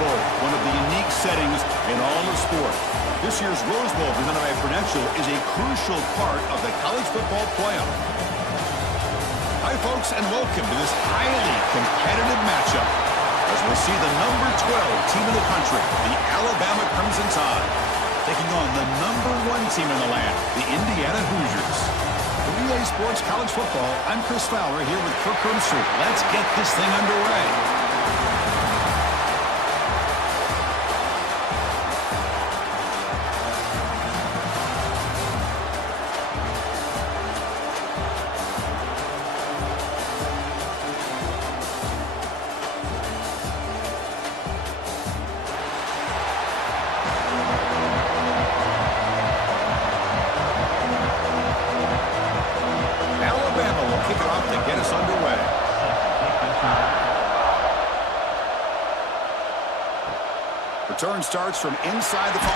Bowl, one of the unique settings in all of sport. This year's Rose Bowl, presented by Prudential, is a crucial part of the college football playoff. Hi, folks, and welcome to this highly competitive matchup as we'll see the number 12 team in the country, the Alabama Crimson Tide, taking on the number 1 team in the land, the Indiana Hoosiers. For Relay Sports College Football, I'm Chris Fowler here with Kirk Hermstreet. Let's get this thing underway. Return starts from inside the 5.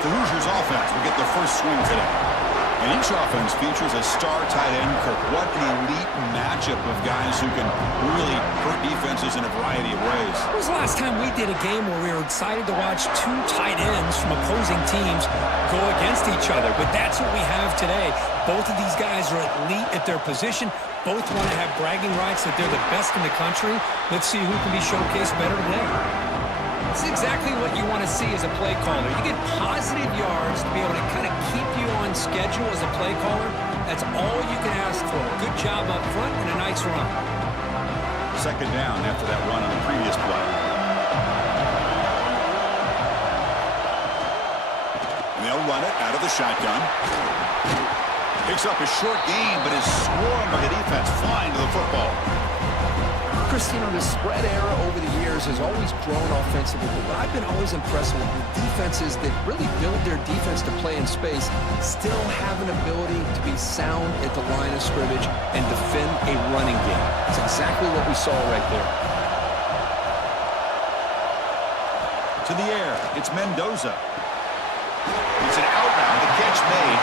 The Hoosiers offense will get the first swing today. And each offense features a star tight end. Kirk, what an elite matchup of guys who can really hurt defenses in a variety of ways. When was the last time we did a game where we were excited to watch 2 tight ends from opposing teams go against each other? But that's what we have today. Both of these guys are elite at their position. Both want to have bragging rights that they're the best in the country. Let's see who can be showcased better today. It's exactly what you want to see as a play caller. You get positive yards to be able to kind of keep you on schedule as a play caller. That's all you can ask for. Good job up front and a nice run. Second down after that run on the previous play. And they'll run it out of the shotgun. Picks up a short gain, but is swarmed by the defense flying to the football. Chris, the spread era over the years has always grown offensively, but what I've been always impressed with the defenses that really build their defense to play in space still have an ability to be sound at the line of scrimmage and defend a running game. It's exactly what we saw right there. To the air, it's Mendoza. It's an out route, the catch made.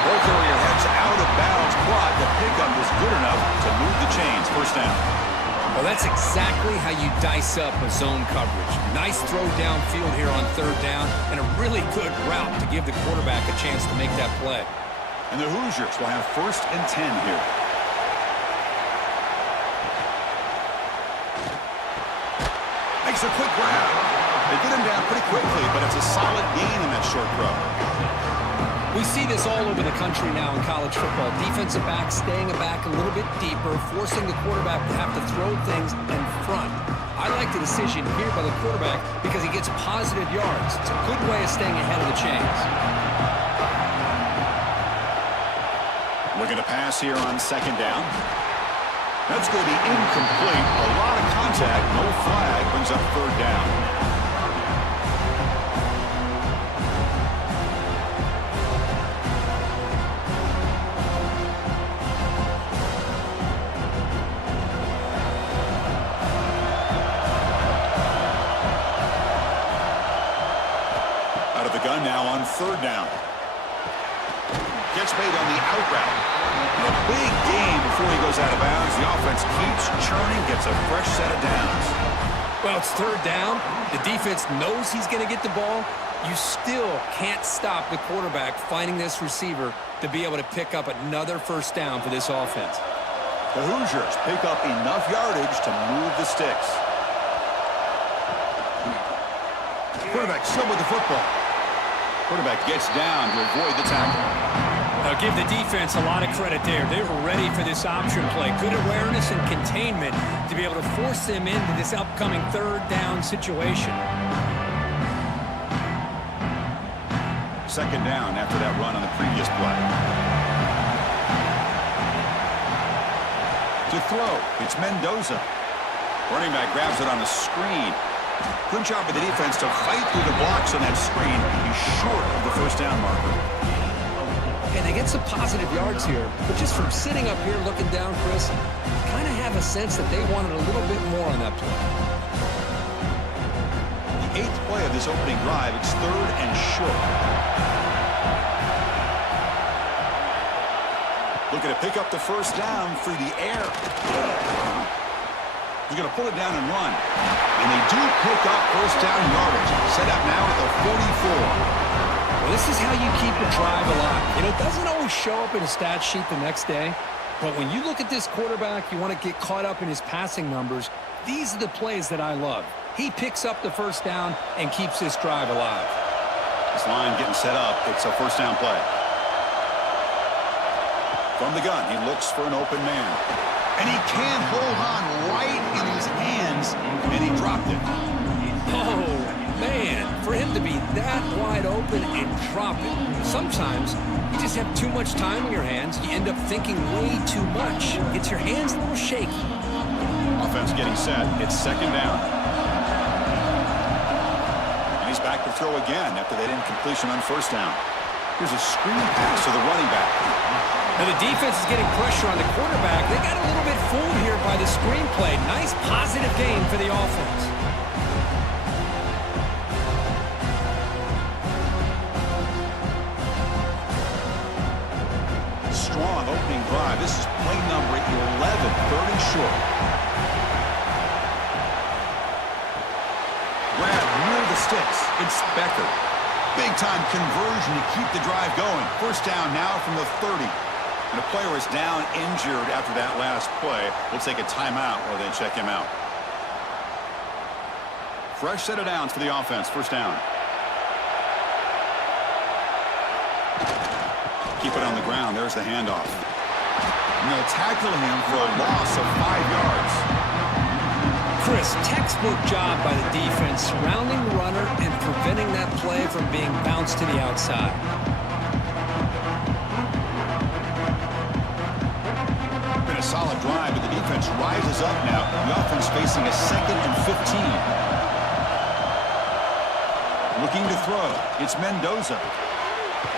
Both earlier heads out of bounds, but the pickup is good enough to move the chains. First down. Well, that's exactly how you dice up a zone coverage. Nice throw downfield here on 3rd down, and a really good route to give the quarterback a chance to make that play. And the Hoosiers will have 1st and 10 here. Makes a quick grab. They get him down pretty quickly, but it's a solid gain in that short throw. We see this all over the country now in college football. Defensive backs staying back a little bit deeper, forcing the quarterback to have to throw things in front. I like the decision here by the quarterback because he gets positive yards. It's a good way of staying ahead of the chains. Looking to pass here on 2nd down. That's going to be incomplete. A lot of contact, no flag, brings up 3rd down. Now on 3rd down. Gets made on the out route. A big gain before he goes out of bounds. The offense keeps churning, gets a fresh set of downs. Well, it's 3rd down. The defense knows he's going to get the ball. You still can't stop the quarterback finding this receiver to be able to pick up another 1st down for this offense. The Hoosiers pick up enough yardage to move the sticks. Quarterback still with the football. Quarterback gets down to avoid the tackle. I'll give the defense a lot of credit there. They were ready for this option play. Good awareness and containment to be able to force them into this upcoming 3rd down situation. 2nd down after that run on the previous play. To throw, it's Mendoza. Running back grabs it on the screen. Good job by the defense to fight through the blocks on that screen. He's short of the 1st down marker. And they get some positive yards here, but just from sitting up here looking down, Chris, you kind of have a sense that they wanted a little bit more on that play. The 8th play of this opening drive, it's 3rd and short. Looking to pick up the first down through the air. He's going to pull it down and run. And they do pick up first down yardage. Set up now at the 44. Well, this is how you keep your drive alive. You know, it doesn't always show up in a stat sheet the next day. But when you look at this quarterback, you want to get caught up in his passing numbers. These are the plays that I love. He picks up the first down and keeps this drive alive. This line getting set up. It's a first down play. From the gun, he looks for an open man. And he can't hold on right in his hands, and he dropped it. Oh, man, for him to be that wide open and drop it. Sometimes you just have too much time in your hands. You end up thinking way too much. Gets your hands a little shaky. Offense getting set. It's second down. And he's back to throw again after that incompletion on first down. Here's a screen pass to the running back. Now the defense is getting pressure on the quarterback. They got a little bit fooled here by the screenplay. Nice positive game for the offense. Strong opening drive. This is play number 11, third and short. Grab near the sticks. It's Becker. Big-time conversion to keep the drive going. First down now from the 30. And the player is down injured after that last play. We'll take a timeout while they check him out. Fresh set of downs for the offense. First down. Keep it on the ground. There's the handoff. And they'll tackle him for a loss of 5 yards. Chris, textbook job by the defense, surrounding the runner and preventing that play from being bounced to the outside. Been a solid drive, but the defense rises up now. The offense facing a 2nd and 15. Looking to throw. It's Mendoza.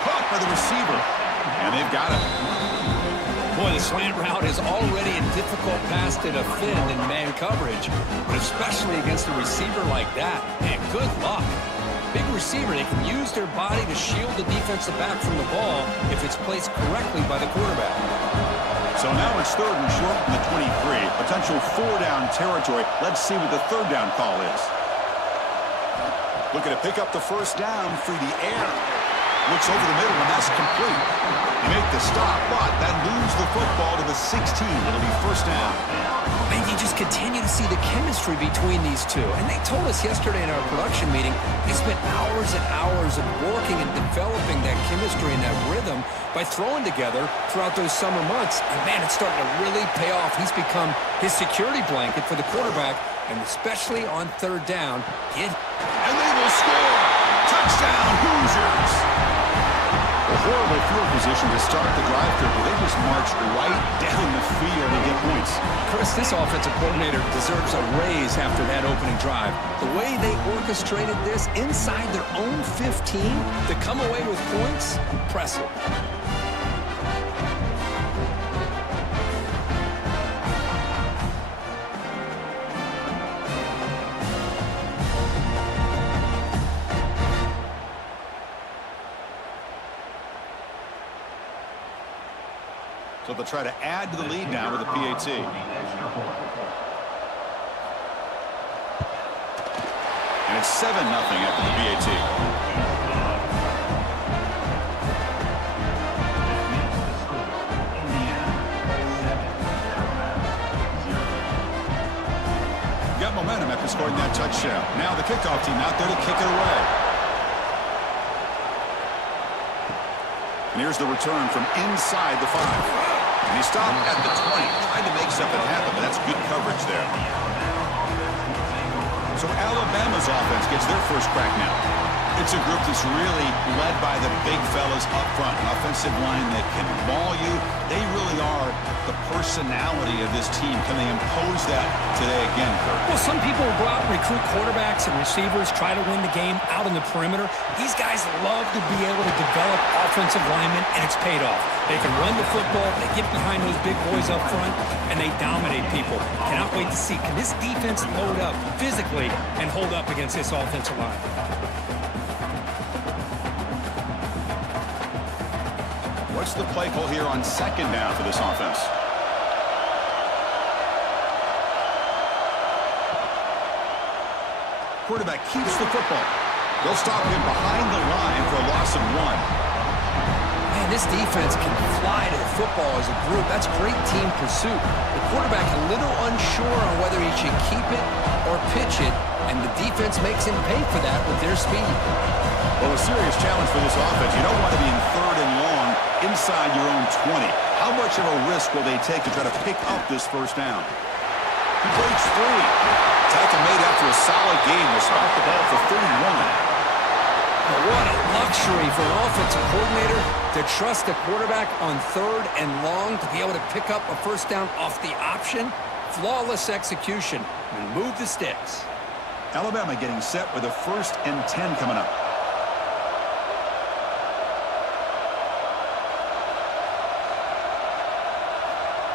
Caught by the receiver. And they've got him. Boy, the slant route is already a difficult pass to defend in man coverage, but especially against a receiver like that. Man, good luck. Big receiver, they can use their body to shield the defensive back from the ball if it's placed correctly by the quarterback. So now it's third and short from the 23. Potential 4-down territory. Let's see what the third down call is. Looking to pick up the first down through the air. Looks over the middle, and that's complete. Make the stop, but then lose the football to the 16. It'll be first down. Man, you just continue to see the chemistry between these two. And they told us yesterday in our production meeting, they spent hours and hours of working and developing that chemistry and that rhythm by throwing together throughout those summer months. And man, it's starting to really pay off. He's become his security blanket for the quarterback, and especially on third down. And they will score. Touchdown, Hoosiers. A horrible field position to start the drive through, but they just marched right down the field and get points. Chris, this offensive coordinator deserves a raise after that opening drive. The way they orchestrated this inside their own 15 to come away with points, impressive. So they'll try to add to the lead now with a PAT. And it's 7-0 after the PAT. Got momentum after scoring that touchdown. Now the kickoff team out there to kick it away. And here's the return from inside the 5. And he stopped at the 20, trying to make something happen, but that's good coverage there. So Alabama's offense gets their first crack now. It's a group that's really led by the big fellas up front. An offensive line that can maul you. They really are the personality of this team. Can they impose that today again, Kurt? Well, some people will go out and recruit quarterbacks and receivers, try to win the game out on the perimeter. These guys love to be able to develop offensive linemen, and it's paid off. They can run the football, they get behind those big boys up front, and they dominate people. Cannot wait to see, can this defense load up physically and hold up against this offensive line? What's the play call here on second down for this offense? Quarterback keeps the football. They'll stop him behind the line for a loss of 1. Man, this defense can fly to the football as a group. That's great team pursuit. The quarterback a little unsure on whether he should keep it or pitch it, and the defense makes him pay for that with their speed. Well, a serious challenge for this offense. You don't want to be in 3rd and long inside your own 20. How much of a risk will they take to try to pick up this first down? He breaks free. Tackle made after a solid game. Will spot the ball for 31. What a luxury for an offensive coordinator to trust the quarterback on 3rd and long to be able to pick up a first down off the option. Flawless execution. And move the sticks. Alabama getting set with a 1st and 10 coming up.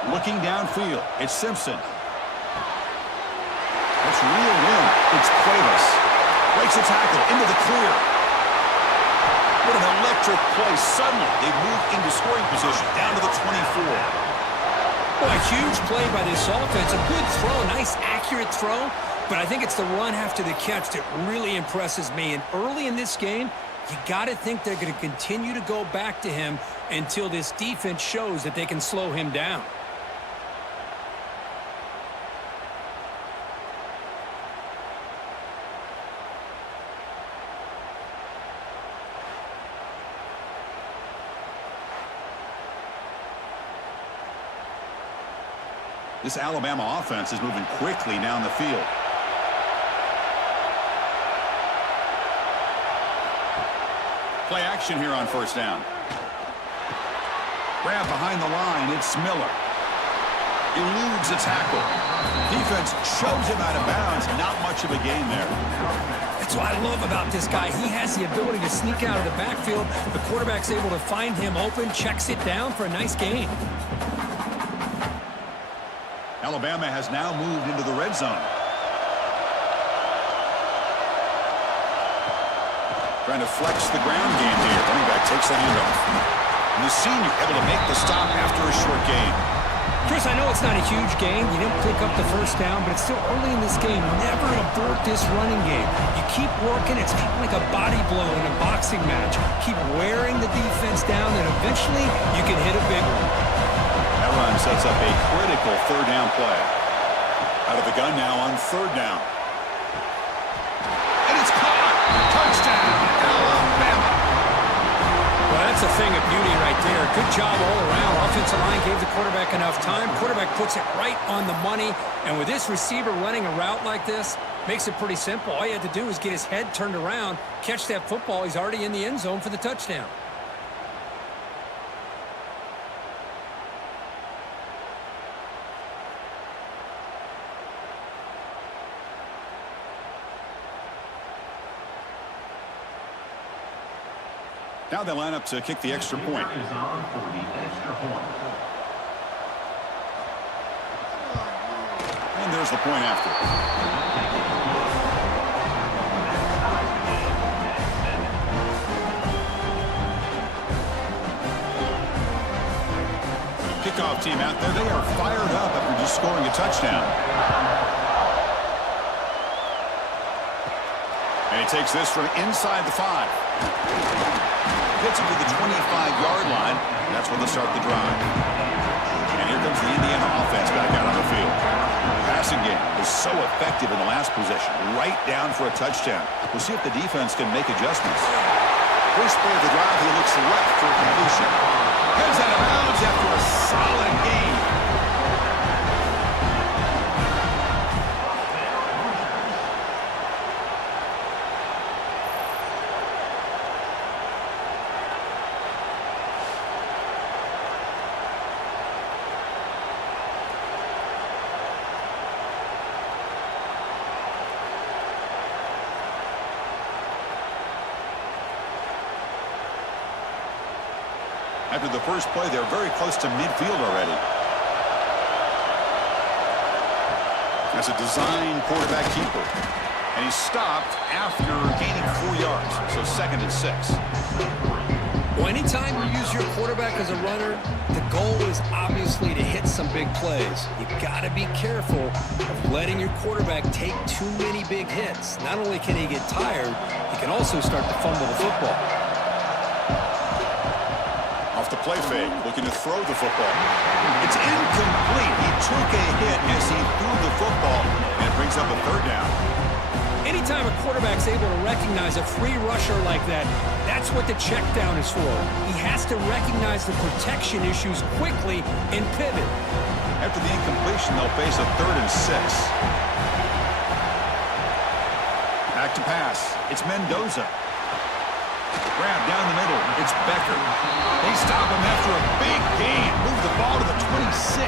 Looking downfield, it's Simpson. That's real room. It's Cuevas. Breaks a tackle into the clear. What an electric play. Suddenly, they move into scoring position down to the 24. Well, a huge play by this offense. A good throw, nice accurate throw. But I think it's the run after the catch that really impresses me. And early in this game, you got to think they're going to continue to go back to him until this defense shows that they can slow him down. This Alabama offense is moving quickly down the field. Play action here on first down. Grab behind the line. It's Miller. Eludes a tackle. Defense shoves him out of bounds. Not much of a gain there. That's what I love about this guy. He has the ability to sneak out of the backfield. The quarterback's able to find him open, checks it down for a nice gain. Alabama has now moved into the red zone. Trying to flex the ground game here. Running back takes the handoff. And the senior able to make the stop after a short gain. Chris, I know it's not a huge gain. You didn't pick up the first down, but it's still early in this game. Never abort this running game. You keep working. It's kind of like a body blow in a boxing match. Keep wearing the defense down, and eventually you can hit a big one. That run sets up a critical 3rd down play. Out of the gun now on 3rd down. And it's caught. Touchdown, Alabama. Well, that's a thing of beauty right there. Good job all around. Offensive line gave the quarterback enough time. Quarterback puts it right on the money. And with this receiver running a route like this, makes it pretty simple. All you had to do is get his head turned around, catch that football. He's already in the end zone for the touchdown. Now they line up to kick the extra point. And there's the point after. Kickoff team out there. They are fired up after just scoring a touchdown. And he takes this from inside the 5. Gets him to the 25-yard line. That's where they start the drive. And here comes the Indiana offense back out on the field. The passing game was so effective in the last possession. Right down for a touchdown. We'll see if the defense can make adjustments. First play of the drive, he looks left for a completion. Heads out of bounds after a solid game. After the first play, they're very close to midfield already. That's a design quarterback keeper. And he stopped after gaining 4 yards. So 2nd and 6. Well, anytime you use your quarterback as a runner, the goal is obviously to hit some big plays. You've got to be careful of letting your quarterback take too many big hits. Not only can he get tired, he can also start to fumble the football. Off the play fake, looking to throw the football. It's incomplete. He took a hit as he threw the football, and it brings up a third down. Anytime a quarterback's able to recognize a free rusher like that, that's what the check down is for. He has to recognize the protection issues quickly and pivot. After the incompletion, they'll face a 3rd and 6. Back to pass. It's Mendoza. Grab down the middle. It's Becker. They stop him after a big gain. Move the ball to the 26.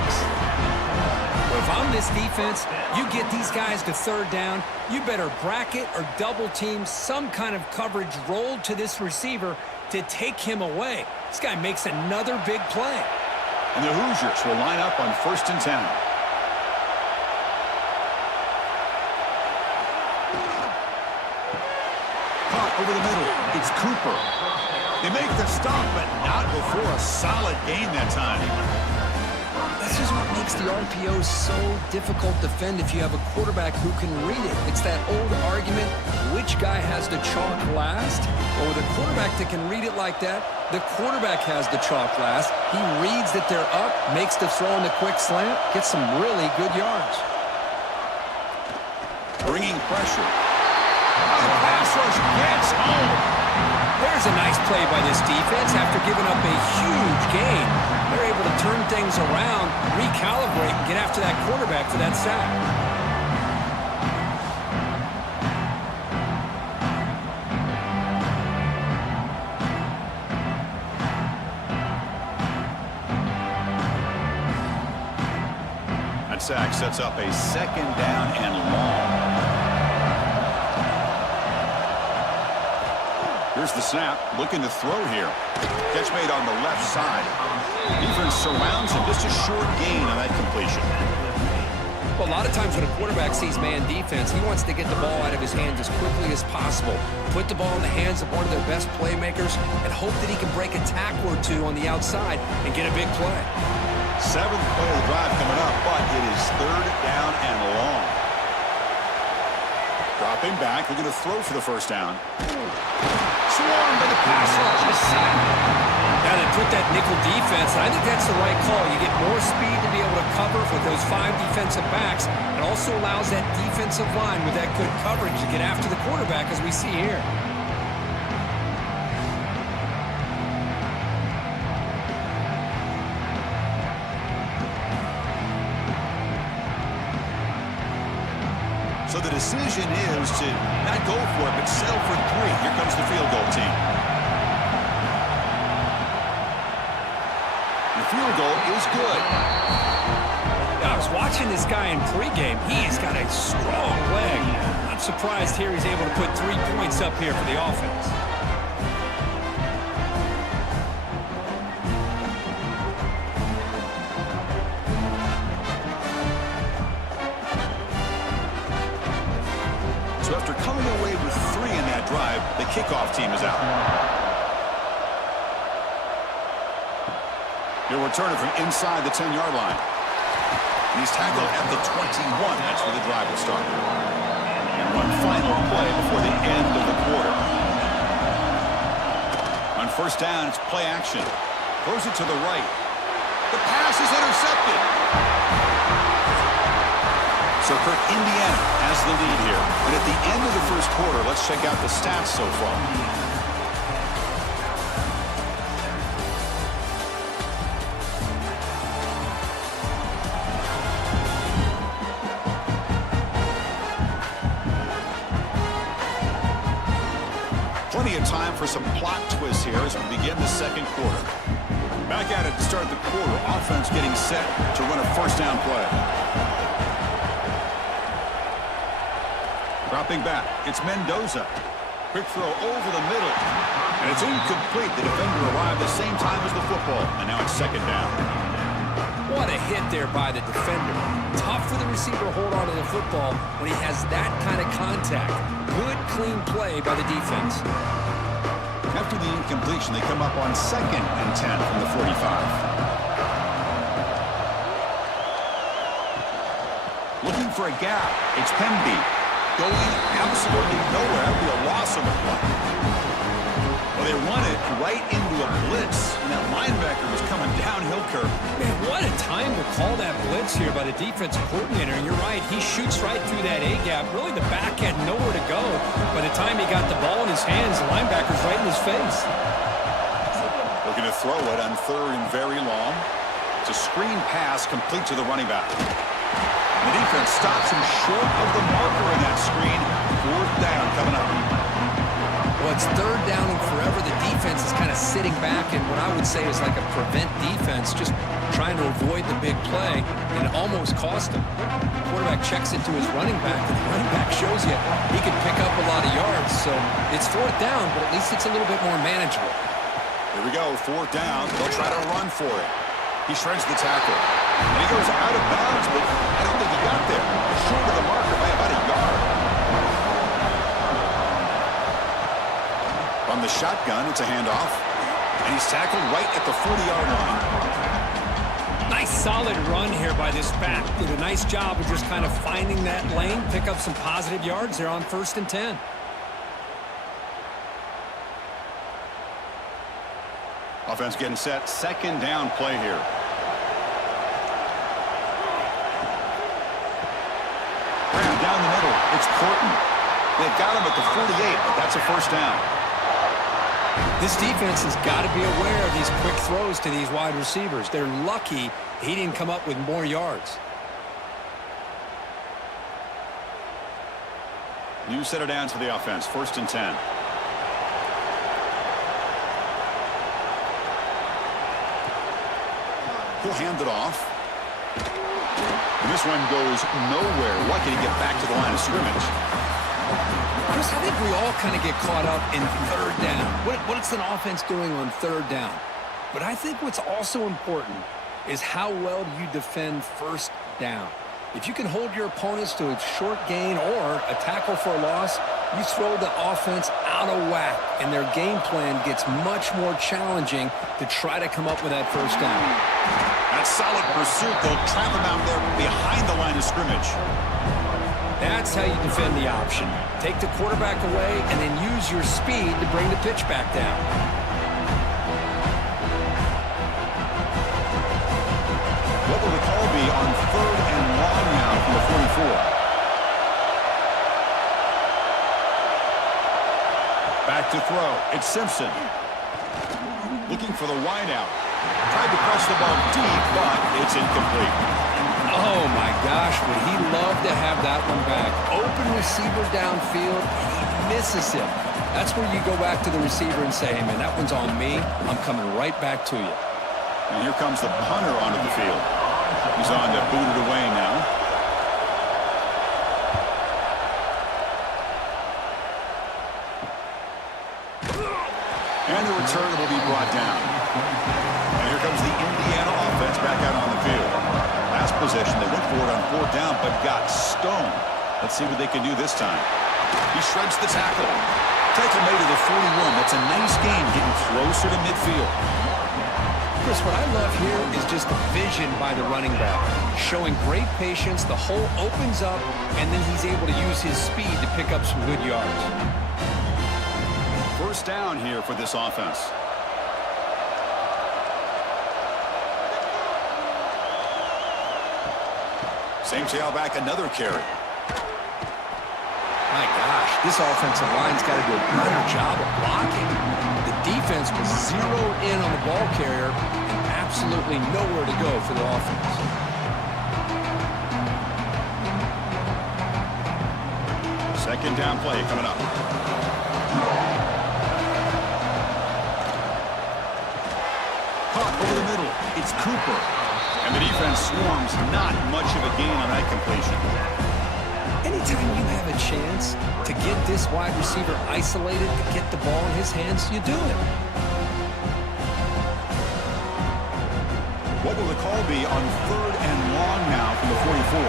Well, if I'm this defense, you get these guys to 3rd down, you better bracket or double team some kind of coverage rolled to this receiver to take him away. This guy makes another big play. And the Hoosiers will line up on 1st and 10. Caught over the middle. It's Cooper. They make the stop, but not before a solid gain that time. This is what makes the RPO so difficult to defend if you have a quarterback who can read it. It's that old argument, which guy has the chalk last? Well, with a quarterback that can read it like that, the quarterback has the chalk last. He reads that they're up, makes the throw in the quick slant, gets some really good yards. Bringing pressure. The pass rush gets home. There's a nice play by this defense after giving up a huge gain. They're able to turn things around, recalibrate, and get after that quarterback for that sack. That sack sets up a 2nd down and long. Here's the snap, looking to throw here. Catch made on the left side. Defense surrounds him, just a short gain on that completion. Well, a lot of times when a quarterback sees man defense, he wants to get the ball out of his hands as quickly as possible, put the ball in the hands of one of their best playmakers, and hope that he can break a tackle or two on the outside and get a big play. 7th play of the drive coming up, but it is 3rd down and long. Dropping back, looking to throw for the 1st down. Swarmed by the pass rush. A sack. Now they put that nickel defense, and I think that's the right call. You get more speed to be able to cover with those 5 defensive backs. It also allows that defensive line with that good coverage to get after the quarterback, as we see here. So the decision is to not go for it, but settle for 3. Here comes the field goal team. The field goal is good. I was watching this guy in pregame. He's got a strong leg. Not surprised here he's able to put 3 points up here for the offense. So after coming away with 3 in that drive, the kickoff team is out. He'll return it from inside the 10-yard line. And he's tackled at the 21. That's where the drive will start. And one final play before the end of the quarter. On 1st down, it's play action. Throws it to the right. The pass is intercepted. So Kirk, Indiana has the lead here. And at the end of the 1st quarter, let's check out the stats so far. Plenty of time for some plot twists here as we begin the 2nd quarter. Back at it to start the quarter. Offense getting set to run a 1st down play. Dropping back, it's Mendoza. Quick throw over the middle. And it's incomplete. The defender arrived the same time as the football. And now it's 2nd down. What a hit there by the defender. Tough for the receiver to hold on to the football when he has that kind of contact. Good, clean play by the defense. After the incompletion, they come up on 2nd and 10 from the 45. Looking for a gap. It's BeamMP. Going absolutely nowhere. That would be a loss of the play. Well, they run it right into a blitz, and that linebacker was coming downhill curve. Man, what a time to call that blitz here by the defensive coordinator. And you're right, he shoots right through that A-gap. Really, the back had nowhere to go. By the time he got the ball in his hands, the linebacker's right in his face. Looking to throw it on 3rd and very long. It's a screen pass complete to the running back. The defense stops him short of the marker in that screen. 4th down coming up. Well, it's 3rd down and forever. The defense is kind of sitting back in what I would say is like a prevent defense, just trying to avoid the big play, and it almost cost him. The quarterback checks it to his running back, and the running back shows you he can pick up a lot of yards. So it's 4th down, but at least it's a little bit more manageable. Here we go, 4th down. They'll try to run for it. He shreds the tackle. And he goes out of bounds, but I don't think he got there. Short of the marker by about a yard. From the shotgun, it's a handoff. And he's tackled right at the 40-yard line. Nice solid run here by this back. Did a nice job of just kind of finding that lane, pick up some positive yards there on 1st and 10. Offense getting set. 2nd down play here. Down the middle, it's Porton. They've got him at the 48, but that's a 1st down. This defense has got to be aware of these quick throws to these wide receivers. They're lucky he didn't come up with more yards. New set of downs for the offense. 1st and 10. He'll hand it off. And this one goes nowhere. Lucky to get back to the line of scrimmage. Chris, I think we all kind of get caught up in 3rd down. What's an offense doing on 3rd down? But I think what's also important is how well do you defend 1st down. If you can hold your opponents to a short gain or a tackle for a loss, you throw the offense out of whack, and their game plan gets much more challenging to try to come up with that 1st down. That solid pursuit, they'll trap him out there behind the line of scrimmage. That's how you defend the option. Take the quarterback away and then use your speed to bring the pitch back down. What will the call be on 3rd and long now from the 44? Back to throw. It's Simpson. Looking for the wideout. Tried to press the ball deep, but it's incomplete. Oh, my gosh, would he love to have that one back. Open receiver downfield, and he misses him. That's where you go back to the receiver and say, hey, man, that one's on me. I'm coming right back to you. And here comes the punter onto the field. He's on to boot it away now. And the return will be brought down. And here comes the Indiana offense back out on the field. Last possession, they went for it on 4th down, but got stoned. Let's see what they can do this time. He shreds the tackle. Tackle made to the 41. That's a nice game, getting closer to midfield. Chris, what I love here is just the vision by the running back. Showing great patience, the hole opens up, and then he's able to use his speed to pick up some good yards. 1st down here for this offense. Same tailback, another carry. My gosh, this offensive line's got to do a better job of blocking. The defense was zeroed in on the ball carrier and absolutely nowhere to go for the offense. Second down play coming up. Caught over the middle. It's Cooper. And the defense swarms. Not much of a gain on that completion. Anytime you have a chance to get this wide receiver isolated, to get the ball in his hands, you do it. What will the call be on 3rd and long now from the 44?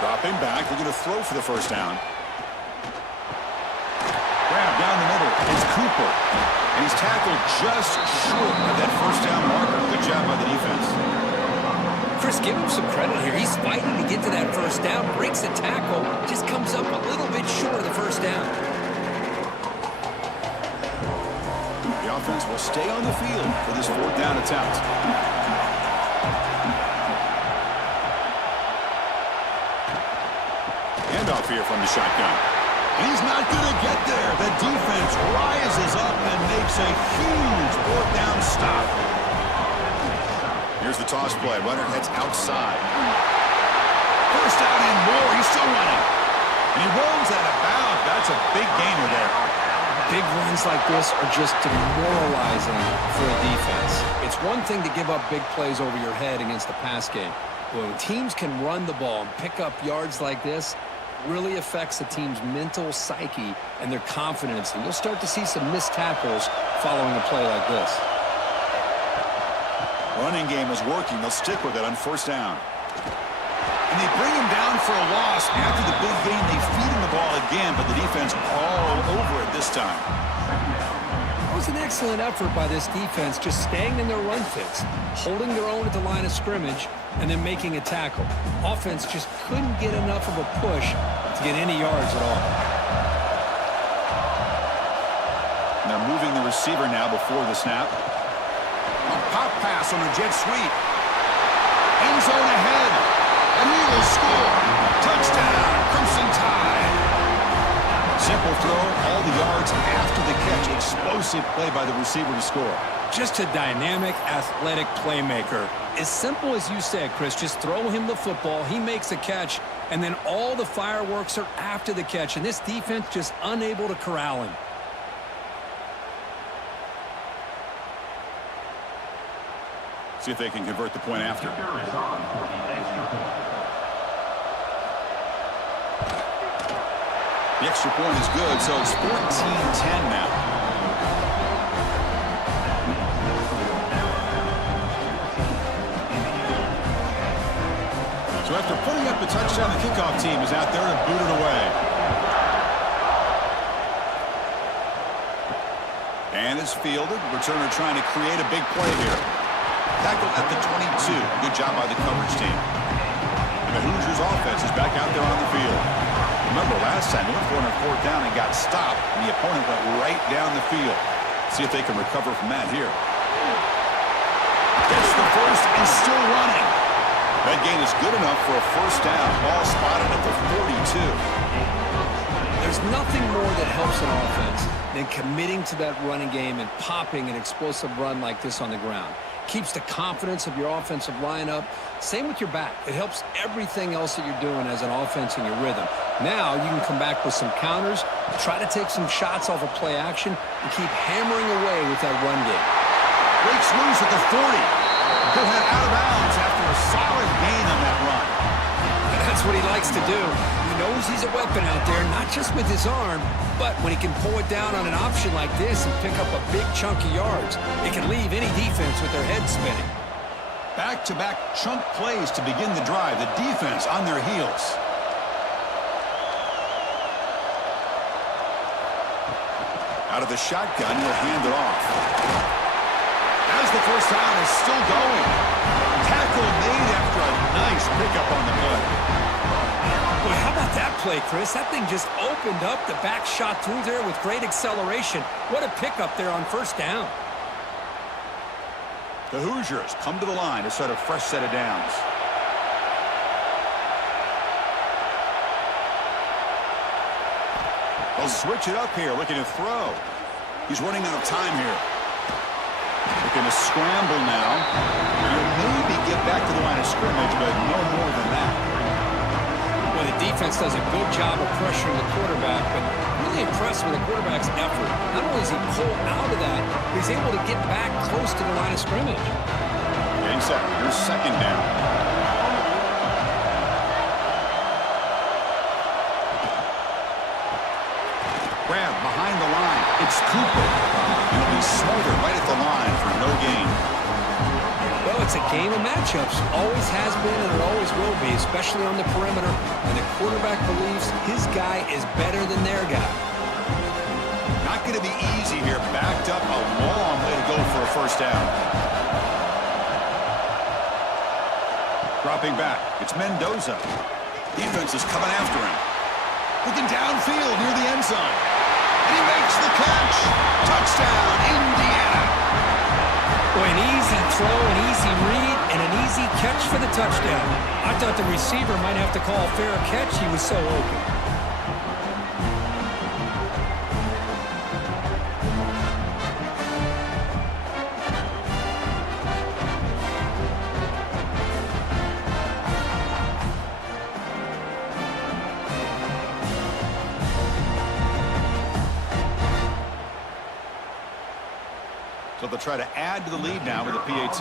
Dropping back. They're going to throw for the 1st down. Cooper. And he's tackled just short of that first down marker. Good job by the defense. Chris, give him some credit here. He's fighting to get to that first down, breaks the tackle, just comes up a little bit short of the first down. The offense will stay on the field for this fourth down attempt. Handoff here from the shotgun. And he's not going to get there. The defense rises up and makes a huge fourth down stop. Here's the toss play. Runner heads outside. First down and more. He's still running. And he rolls out of bounds. That's a big gainer there. Big runs like this are just demoralizing for a defense. It's one thing to give up big plays over your head against the pass game. But when teams can run the ball and pick up yards like this, really affects the team's mental psyche and their confidence. And you'll start to see some missed tackles following a play like this. Running game is working. They'll stick with it on first down. And they bring him down for a loss. After the big gain, they feed him the ball again, but the defense all over it this time. That was an excellent effort by this defense, just staying in their run fits, holding their own at the line of scrimmage, and then making a tackle. Offense just couldn't get enough of a push to get any yards at all. And they're moving the receiver now before the snap. A pop pass on a jet sweep. End zone ahead. And he will score. Touchdown, Crimson Tide. Simple throw, all the yards after the catch. Explosive play by the receiver to score. Just a dynamic, athletic playmaker. As simple as you said, Chris, just throw him the football, he makes a catch, and then all the fireworks are after the catch, and this defense just unable to corral him. See if they can convert the point after. The extra point is good, so it's 14-10 now. So after putting up the touchdown, the kickoff team is out there to boot it away. And it's fielded. Returner trying to create a big play here. Tackled at the 22. Good job by the coverage team. And the Hoosiers offense is back out there on the field. Remember last time they went for it on fourth down and got stopped, and the opponent went right down the field. See if they can recover from that here. Gets the first and still running. That gain is good enough for a first down. Ball spotted at the 42. There's nothing more that helps an offense than committing to that running game and popping an explosive run like this on the ground. Keeps the confidence of your offensive lineup. Same with your back. It helps everything else that you're doing as an offense in your rhythm. Now you can come back with some counters, try to take some shots off of play action, and keep hammering away with that run game. Breaks loose at the 40. He'll head out of bounds after a solid gain on that run. And that's what he likes to do. He knows he's a weapon out there, not just with his arm, but when he can pull it down on an option like this and pick up a big chunk of yards, it can leave any defense with their head spinning. Back-to-back chunk plays to begin the drive. The defense on their heels. Out of the shotgun, he'll hand it off. As the first down is still going. Tackle made after a nice pickup on the play. Boy, how about that play, Chris? That thing just opened up. The back shot through there with great acceleration. What a pickup there on first down. The Hoosiers come to the line to set a fresh set of downs. They'll switch it up here, looking to throw. He's running out of time here. Looking to scramble now. He'll maybe get back to the line of scrimmage, but no more than that. Well, the defense does a good job of pressuring the quarterback, but really impressed with the quarterback's effort. Not only is he pulled out of that, but he's able to get back close to the line of scrimmage. Getting set. Here's second down. Grab behind the line. It's Cooper. He'll be smothered right at the line for no gain. Well, it's a game of matchups. Always has been and it always will be, especially on the perimeter. And the quarterback believes his guy is better than their guy. Not going to be easy here. Backed up a long way to go for a first down. Dropping back. It's Mendoza. Defense is coming after him. Looking downfield near the end zone. And he makes the catch. Touchdown, Indiana. Boy, an easy throw, an easy read, and an easy catch for the touchdown. I thought the receiver might have to call a fair catch. He was so open. So they'll try to add to the lead now with a PAT.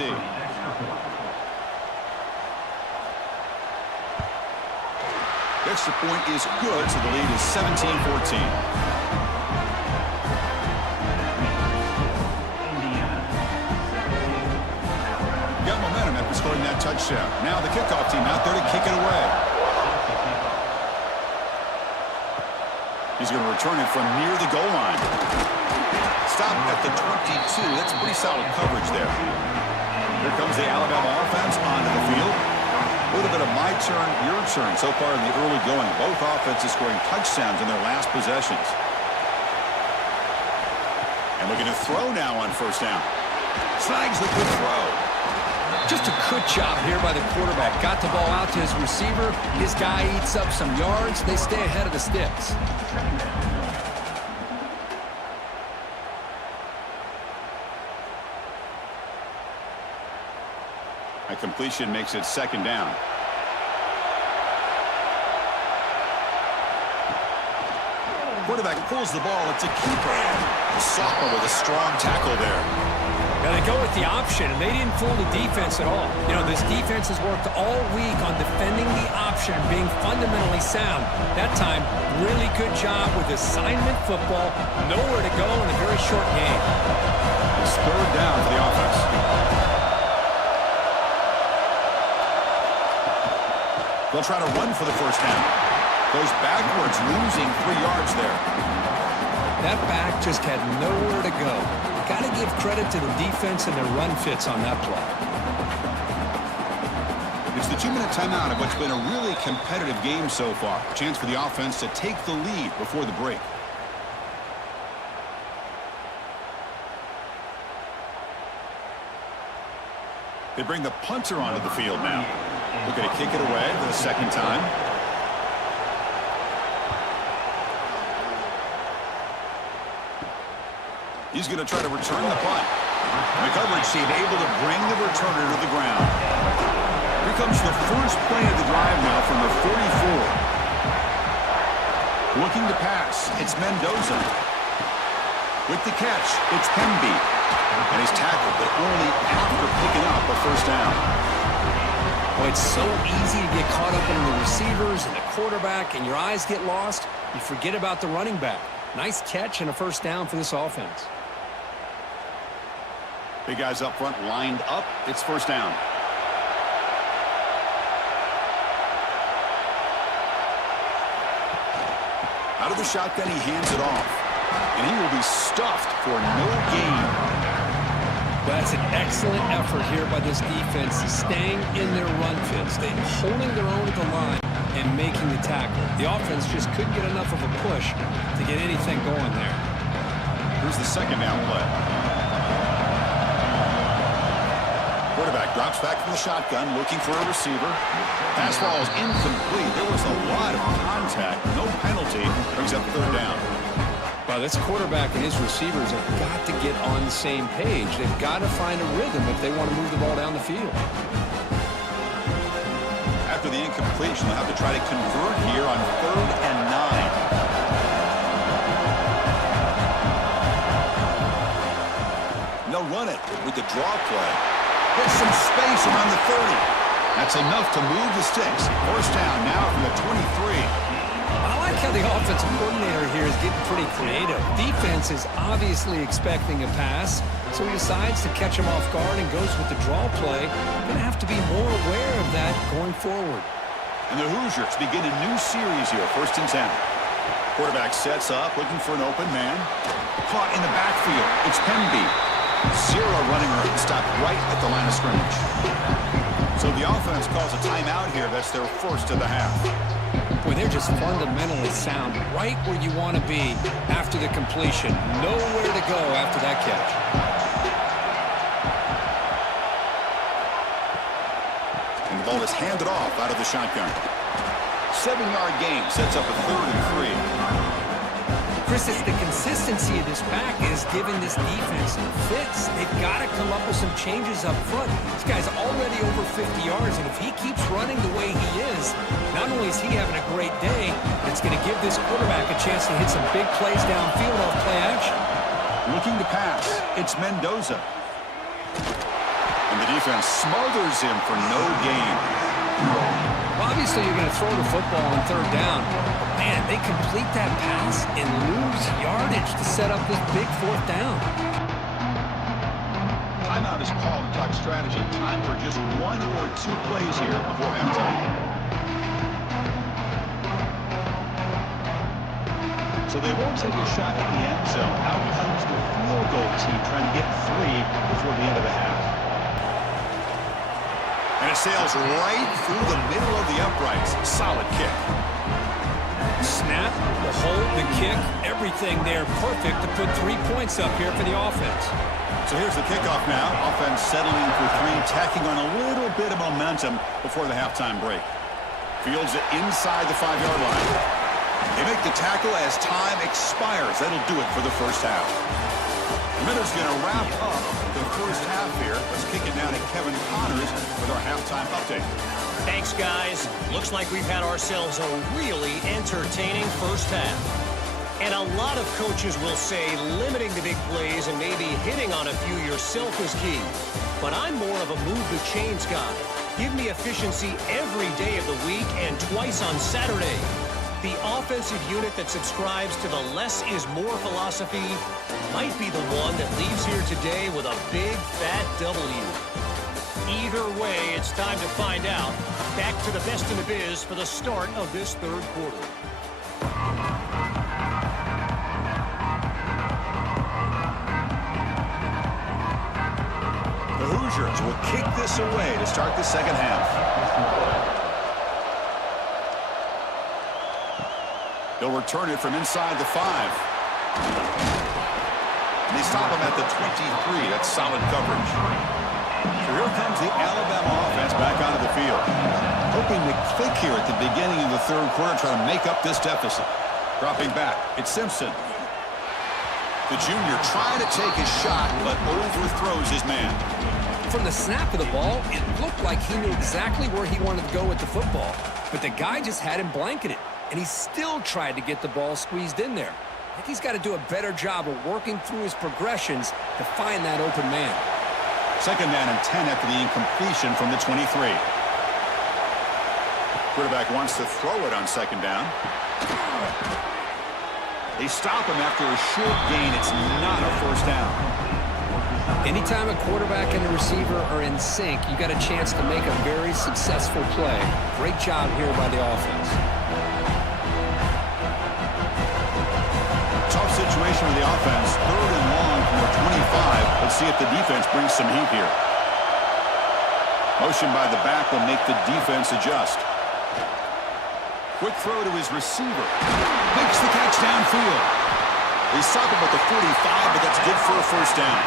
Extra point is good, so the lead is 17-14. Got momentum after scoring that touchdown. Now the kickoff team out there to kick it away. He's going to return it from near the goal line. Stop at the 22. That's pretty solid coverage there. Here comes the Alabama offense onto the field. A little bit of my turn, your turn so far in the early going. Both offenses scoring touchdowns in their last possessions. And looking to throw now on first down. Snags the good throw. Just a good job here by the quarterback. Got the ball out to his receiver. His guy eats up some yards. They stay ahead of the sticks. A completion makes it second down. Quarterback pulls the ball. It's a keeper. The sophomore with a strong tackle there. Now they go with the option, and they didn't fool the defense at all. You know, this defense has worked all week on defending the option and being fundamentally sound. That time, really good job with assignment football. Nowhere to go in a very short game. It's third down for the offense. They'll try to run for the first down. Goes backwards, losing 3 yards there. That back just had nowhere to go. Got to give credit to the defense and their run fits on that play. It's the 2-minute timeout of what's been a really competitive game so far. Chance for the offense to take the lead before the break. They bring the punter onto the field now. Looking to kick it away for the second time. He's going to try to return the punt. The coverage team able to bring the returner to the ground. Here comes the first play of the drive now from the 44. Looking to pass. It's Mendoza. With the catch, it's Hemby. And he's tackled, but only after picking up a first down. Well, it's so easy to get caught up in the receivers and the quarterback, and your eyes get lost. You forget about the running back. Nice catch and a first down for this offense. Big guys up front lined up. It's first down. Out of the shotgun, he hands it off. And he will be stuffed for no gain. That's an excellent effort here by this defense, staying in their run fits, holding their own at the line and making the tackle. The offense just couldn't get enough of a push to get anything going there. Here's the second down play. Quarterback drops back from the shotgun, looking for a receiver. Pass ball is incomplete. There was a lot of contact. No penalty. Brings up third down. Well, this quarterback and his receivers have got to get on the same page. They've got to find a rhythm if they want to move the ball down the field. After the incompletion, they'll have to try to convert here on 3rd and 9. They'll run it with the draw play. Get some space around the 30. That's enough to move the sticks. First down now from the 23. I like how the offensive coordinator here is getting pretty creative. Defense is obviously expecting a pass, so he decides to catch him off guard and goes with the draw play. Going to have to be more aware of that going forward. And the Hoosiers begin a new series here, 1st and 10. Quarterback sets up, looking for an open man. Caught in the backfield. It's BeamMP. Zero running room. Stopped right at the line of scrimmage. So the offense calls a timeout here. That's their first of the half. Boy, they're just fundamentally sound, right where you want to be after the completion. Nowhere to go after that catch. And the ball is handed off out of the shotgun. 7-yard gain sets up a 3rd and 3. Chris, it's the consistency of this back is giving this defense fits. They've got to come up with some changes up front. This guy's already over 50 yards, and if he keeps running the way he is, not only is he having a great day, it's going to give this quarterback a chance to hit some big plays downfield off play action. Looking to pass. It's Mendoza. And the defense smothers him for no gain. Well, obviously, you're going to throw the football on 3rd down. Man, they complete that pass and lose yardage to set up this big 4th down. Timeout is called to talk strategy. Time for just 1 or 2 plays here before halftime. So they won't take a shot at the end zone. Out comes the field goal team trying to get 3 before the end of the half. And it sails right through the middle of the uprights. Solid kick. Snap, the hold, the kick, everything there perfect to put 3 points up here for the offense. So here's the kickoff now. Offense settling for 3, tacking on a little bit of momentum before the halftime break. Fields it inside the 5-yard line. They make the tackle as time expires. That'll do it for the first half. Miller's going to wrap up the first half here. Let's kick it down to Kevin Connors with our halftime update. Thanks, guys. Looks like we've had ourselves a really entertaining first half. And a lot of coaches will say limiting the big plays and maybe hitting on a few yourself is key. But I'm more of a move the chains guy. Give me efficiency every day of the week and twice on Saturday. The offensive unit that subscribes to the less is more philosophy might be the one that leaves here today with a big fat W. Either way, it's time to find out. Back to the best in the biz for the start of this 3rd quarter. The Hoosiers will kick this away to start the second half. They'll return it from inside the 5. And they stop him at the 23. That's solid coverage. So here comes the Alabama offense back onto the field. Hoping to click here at the beginning of the 3rd quarter, trying to make up this deficit. Dropping back, it's Simpson. The junior trying to take his shot, but overthrows his man. From the snap of the ball, it looked like he knew exactly where he wanted to go with the football. But the guy just had him blanketed, and he still tried to get the ball squeezed in there. I think he's got to do a better job of working through his progressions to find that open man. 2nd down and 10 after the incompletion from the 23. Quarterback wants to throw it on 2nd down. They stop him after a short gain. It's not a 1st down. Anytime a quarterback and a receiver are in sync, you got a chance to make a very successful play. Great job here by the offense. Tough situation for the offense. 3rd and long from the 25. Let's see if the defense brings some heat here. Motion by the back will make the defense adjust. Quick throw to his receiver. Makes the catch downfield. They stop him at the 45, but that's good for a 1st down.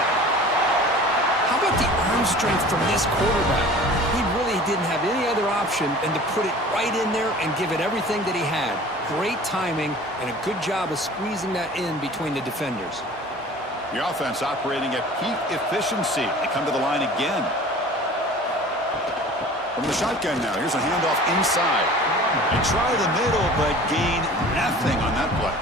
How about the arm strength from this quarterback? He really didn't have any other option than to put it right in there and give it everything that he had. Great timing and a good job of squeezing that in between the defenders. The offense operating at peak efficiency. They come to the line again. From the shotgun now, here's a handoff inside. They try the middle, but gain nothing on that play.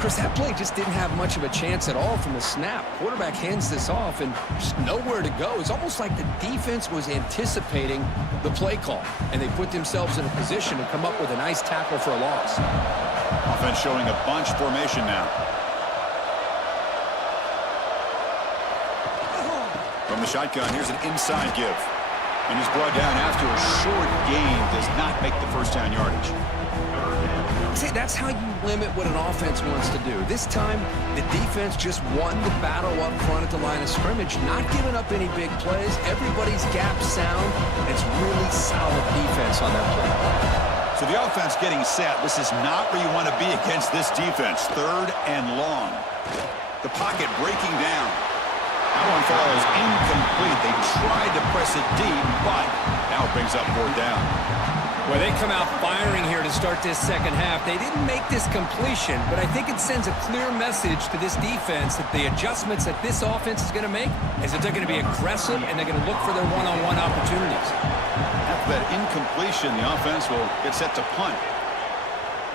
Chris, that play just didn't have much of a chance at all from the snap. Quarterback hands this off and just nowhere to go. It's almost like the defense was anticipating the play call, and they put themselves in a position to come up with a nice tackle for a loss. Offense showing a bunch formation now. From the shotgun, here's an inside give. And he's brought down after a short gain. Does not make the 1st down yardage. That's how you limit what an offense wants to do. This time, the defense just won the battle up front at the line of scrimmage, not giving up any big plays. Everybody's gap sound. It's really solid defense on that play. So the offense getting set. This is not where you want to be against this defense. 3rd and long. The pocket breaking down. That one falls incomplete. They tried to press it deep, but now it brings up 4th down. Well, they come out firing here to start this second half. They didn't make this completion, but I think it sends a clear message to this defense that the adjustments that this offense is going to make is that they're going to be aggressive and they're going to look for their one-on-one opportunities. After that incompletion, the offense will get set to punt.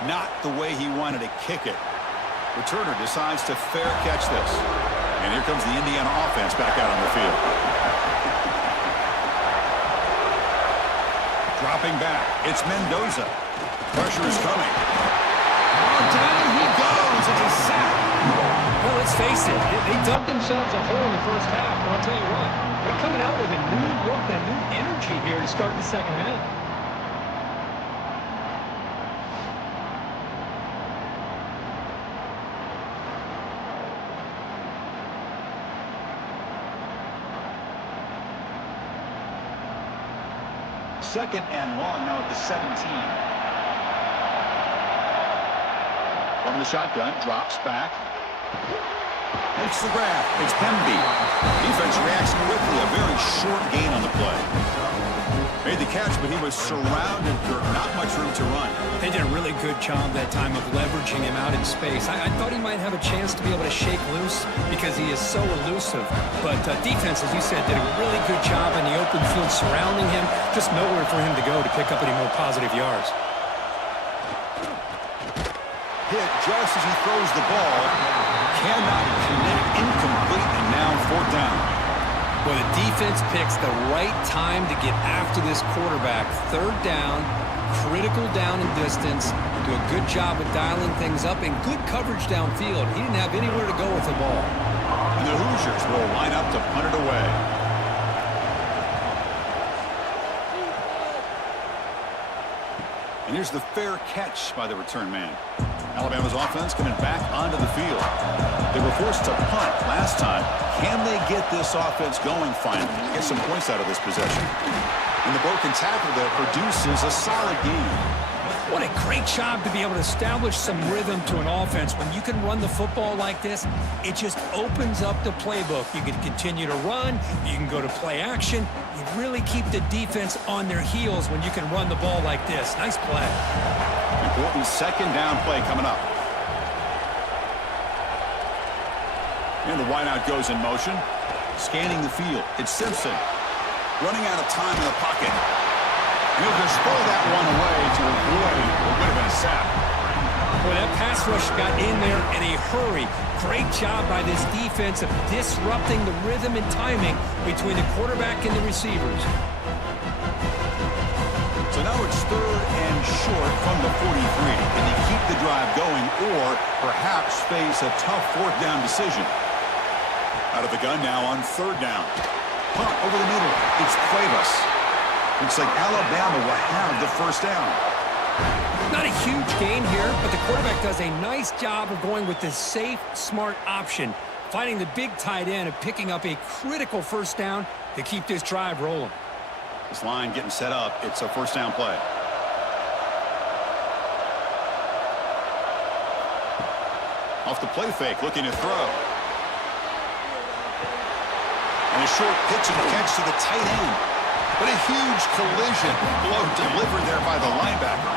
Not the way he wanted to kick it. Returner decides to fair catch this. And here comes the Indiana offense back out on the field. Dropping back. It's Mendoza. Pressure is coming. Oh, down he goes. It's a sack. Well, let's face it. They dug themselves a hole in the first half. But I'll tell you what, they're coming out with a new look and a new energy here to start the second half. Second and long now at the 17. From the shotgun, drops back. Makes the grab. It's BeamMP. Defense reacts quickly. A very short gain on the play. Made the catch, but he was surrounded. Not much room to run. They did a really good job that time of leveraging him out in space. I thought he might have a chance to be able to shake loose because he is so elusive. But defense, as you said, did a really good job in the open field surrounding him. Just nowhere for him to go to pick up any more positive yards. Hit just as he throws the ball. Cannot connect. Incomplete, and now 4th down. Well, the defense picks the right time to get after this quarterback. 3rd down, critical down and distance. Do a good job of dialing things up and good coverage downfield. He didn't have anywhere to go with the ball. And the Hoosiers will line up to punt it away. And here's the fair catch by the return man. Alabama's offense coming back onto the field. They were forced to punt last time. Can they get this offense going finally? Get some points out of this possession. And the broken tackle that produces a solid game. What a great job to be able to establish some rhythm to an offense. When you can run the football like this, it just opens up the playbook. You can continue to run. You can go to play action. You really keep the defense on their heels when you can run the ball like this. Nice play. Important 2nd down play coming up. And the wideout goes in motion. Scanning the field. It's Simpson. Running out of time in the pocket. He'll just throw that one away to avoid what would have been a sack. Boy, that pass rush got in there in a hurry. Great job by this defense of disrupting the rhythm and timing between the quarterback and the receivers. So now it's 3rd and short from the 43. Can he keep the drive going or perhaps face a tough 4th down decision? Out of the gun now on 3rd down. Punt over the middle. It's Cuevas. Looks like Alabama will have the 1st down. Not a huge gain here, but the quarterback does a nice job of going with the safe, smart option, finding the big tight end and picking up a critical 1st down to keep this drive rolling. This line getting set up. It's a 1st down play. Off the play fake, looking to throw. And a short pitch and catch to the tight end. But a huge collision blow delivered there by the linebacker.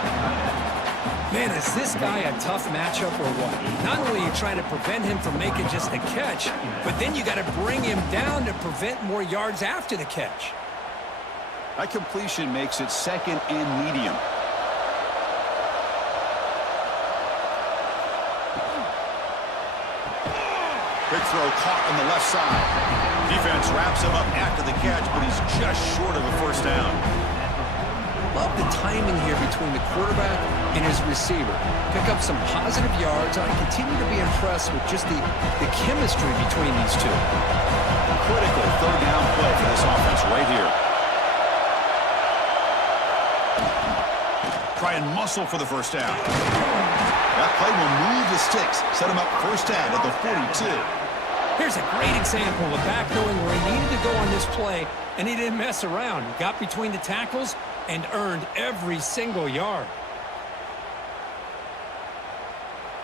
Man, is this guy a tough matchup or what? Not only are you trying to prevent him from making just a catch, but then you got to bring him down to prevent more yards after the catch. That completion makes it 2nd and medium. Quick throw caught on the left side. Defense wraps him up after the catch, but he's just short of a 1st down. Love the timing here between the quarterback and his receiver. Pick up some positive yards, and I continue to be impressed with just the chemistry between these two. Critical 3rd down play for this offense right here. try and muscle for the first down. That play will move the sticks, set him up first down at the 42. Here's a great example of a back knowing where he needed to go on this play, and he didn't mess around. He got between the tackles and earned every single yard.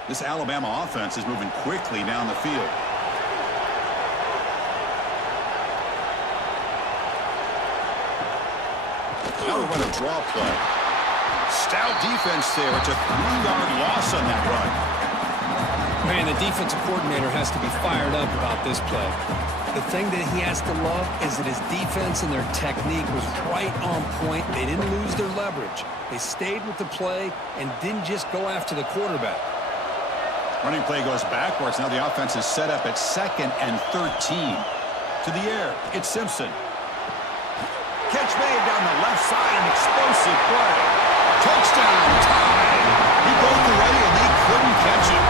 This Alabama offense is moving quickly down the field. Now we run a draw play. Stout defense there. It's a 3-yard loss on that run. Man, the defensive coordinator has to be fired up about this play. The thing that he has to love is that his defense and their technique was right on point. They didn't lose their leverage. They stayed with the play and didn't just go after the quarterback. Running play goes backwards. Now the offense is set up at 2nd and 13. To the air, it's Simpson. Catch made down the left side, an explosive play. Touchdown, tie. He broke away and they couldn't catch it.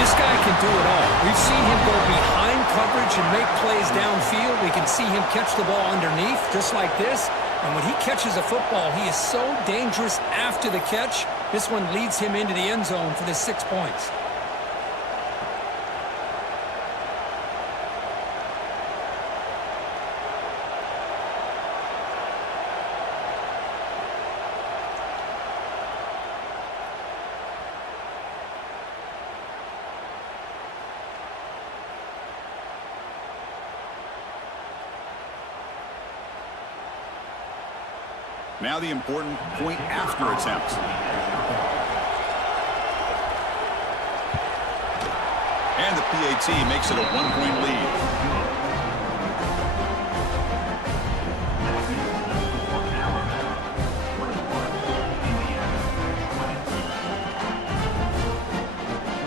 This guy can do it all. We've seen him go behind coverage and make plays downfield. We can see him catch the ball underneath, just like this. And when he catches a football, he is so dangerous after the catch. This one leads him into the end zone for the 6 points. Now the important point after attempt. And the PAT makes it a 1-point lead.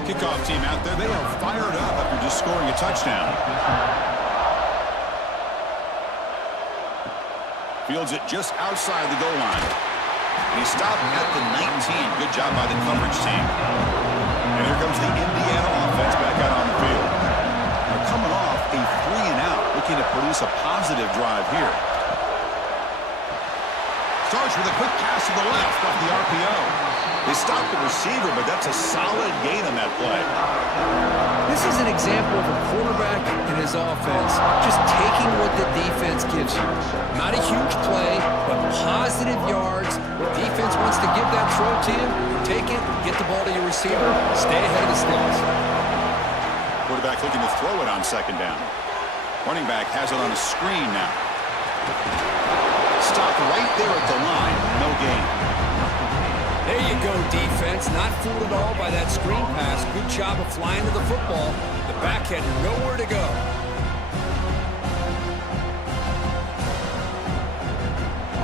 Kickoff team out there. They are fired up after just scoring a touchdown. Fields it just outside the goal line. And he stopped at the 19. Good job by the coverage team. And here comes the Indiana offense back out on the field. They're coming off a 3-and-out, looking to produce a positive drive here. Starts with a quick pass to the left off the RPO. They stopped the receiver, but that's a solid gain on that play. This is an example of a quarterback and his offense just taking what the defense gives you. Not a huge play, but positive yards. The defense wants to give that throw to you. Take it, get the ball to your receiver, stay ahead of the sticks. Quarterback looking to throw it on 2nd down. Running back has it on a screen now. Stopped right there at the line. No gain. There you go, defense. Not fooled at all by that screen pass. Good job of flying to the football. The back had nowhere to go.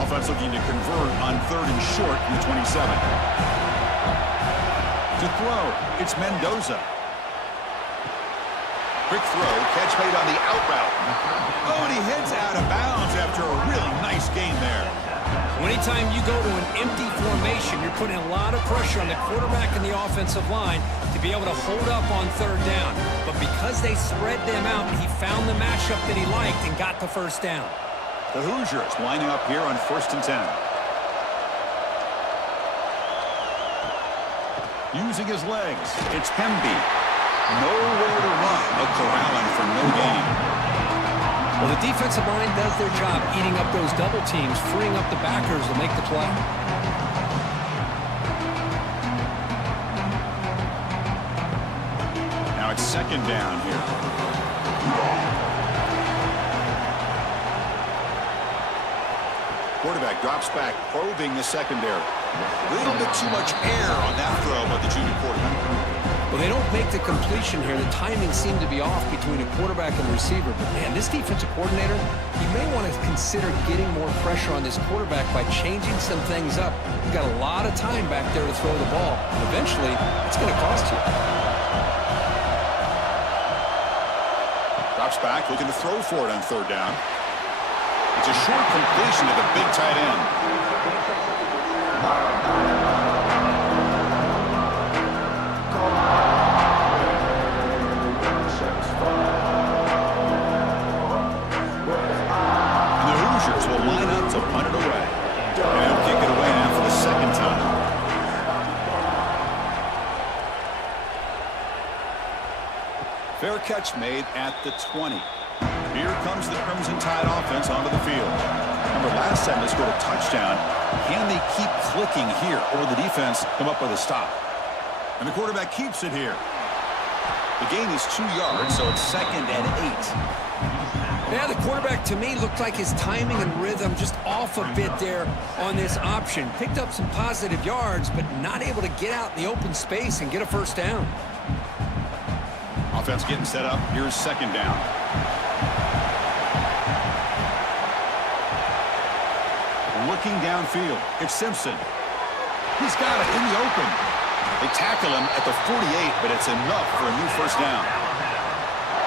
Offense looking to convert on 3rd and short from the 27. To throw, it's Mendoza. Quick throw, catch made on the out route. Oh, and he heads out of bounds after a really nice gain there. Anytime you go to an empty formation, you're putting a lot of pressure on the quarterback and the offensive line to be able to hold up on 3rd down. But because they spread them out, he found the matchup that he liked and got the first down. The Hoosiers lining up here on 1st and 10. Using his legs, it's Hemby. Nowhere to run. A corralling for no gain. Well, the defensive line does their job eating up those double teams, freeing up the backers to make the play. Now it's 2nd down here. Quarterback drops back, probing the secondary. A little bit too much air on that throw by the junior quarterback. Well, they don't make the completion here. The timing seemed to be off between a quarterback and receiver. But, man, this defensive coordinator, you may want to consider getting more pressure on this quarterback by changing some things up. You've got a lot of time back there to throw the ball. Eventually, it's going to cost you. Drops back, looking to throw for it on 3rd down. It's a short completion to the big tight end. And the Hoosiers will line up to punt it away. And they'll kick it away now for the 2nd time. Fair catch made at the 20. Here comes the Crimson Tide offense onto the field. Remember, last time they scored a touchdown. Can they keep clicking here, or will the defense come up with a stop? And the quarterback keeps it here. The gain is 2 yards, so it's 2nd and 8. Yeah, the quarterback, to me, looked like his timing and rhythm just off a bit there on this option. Picked up some positive yards, but not able to get out in the open space and get a first down. Offense getting set up. Here's 2nd down. Looking downfield. It's Simpson. He's got it in the open. They tackle him at the 48, but it's enough for a new first down.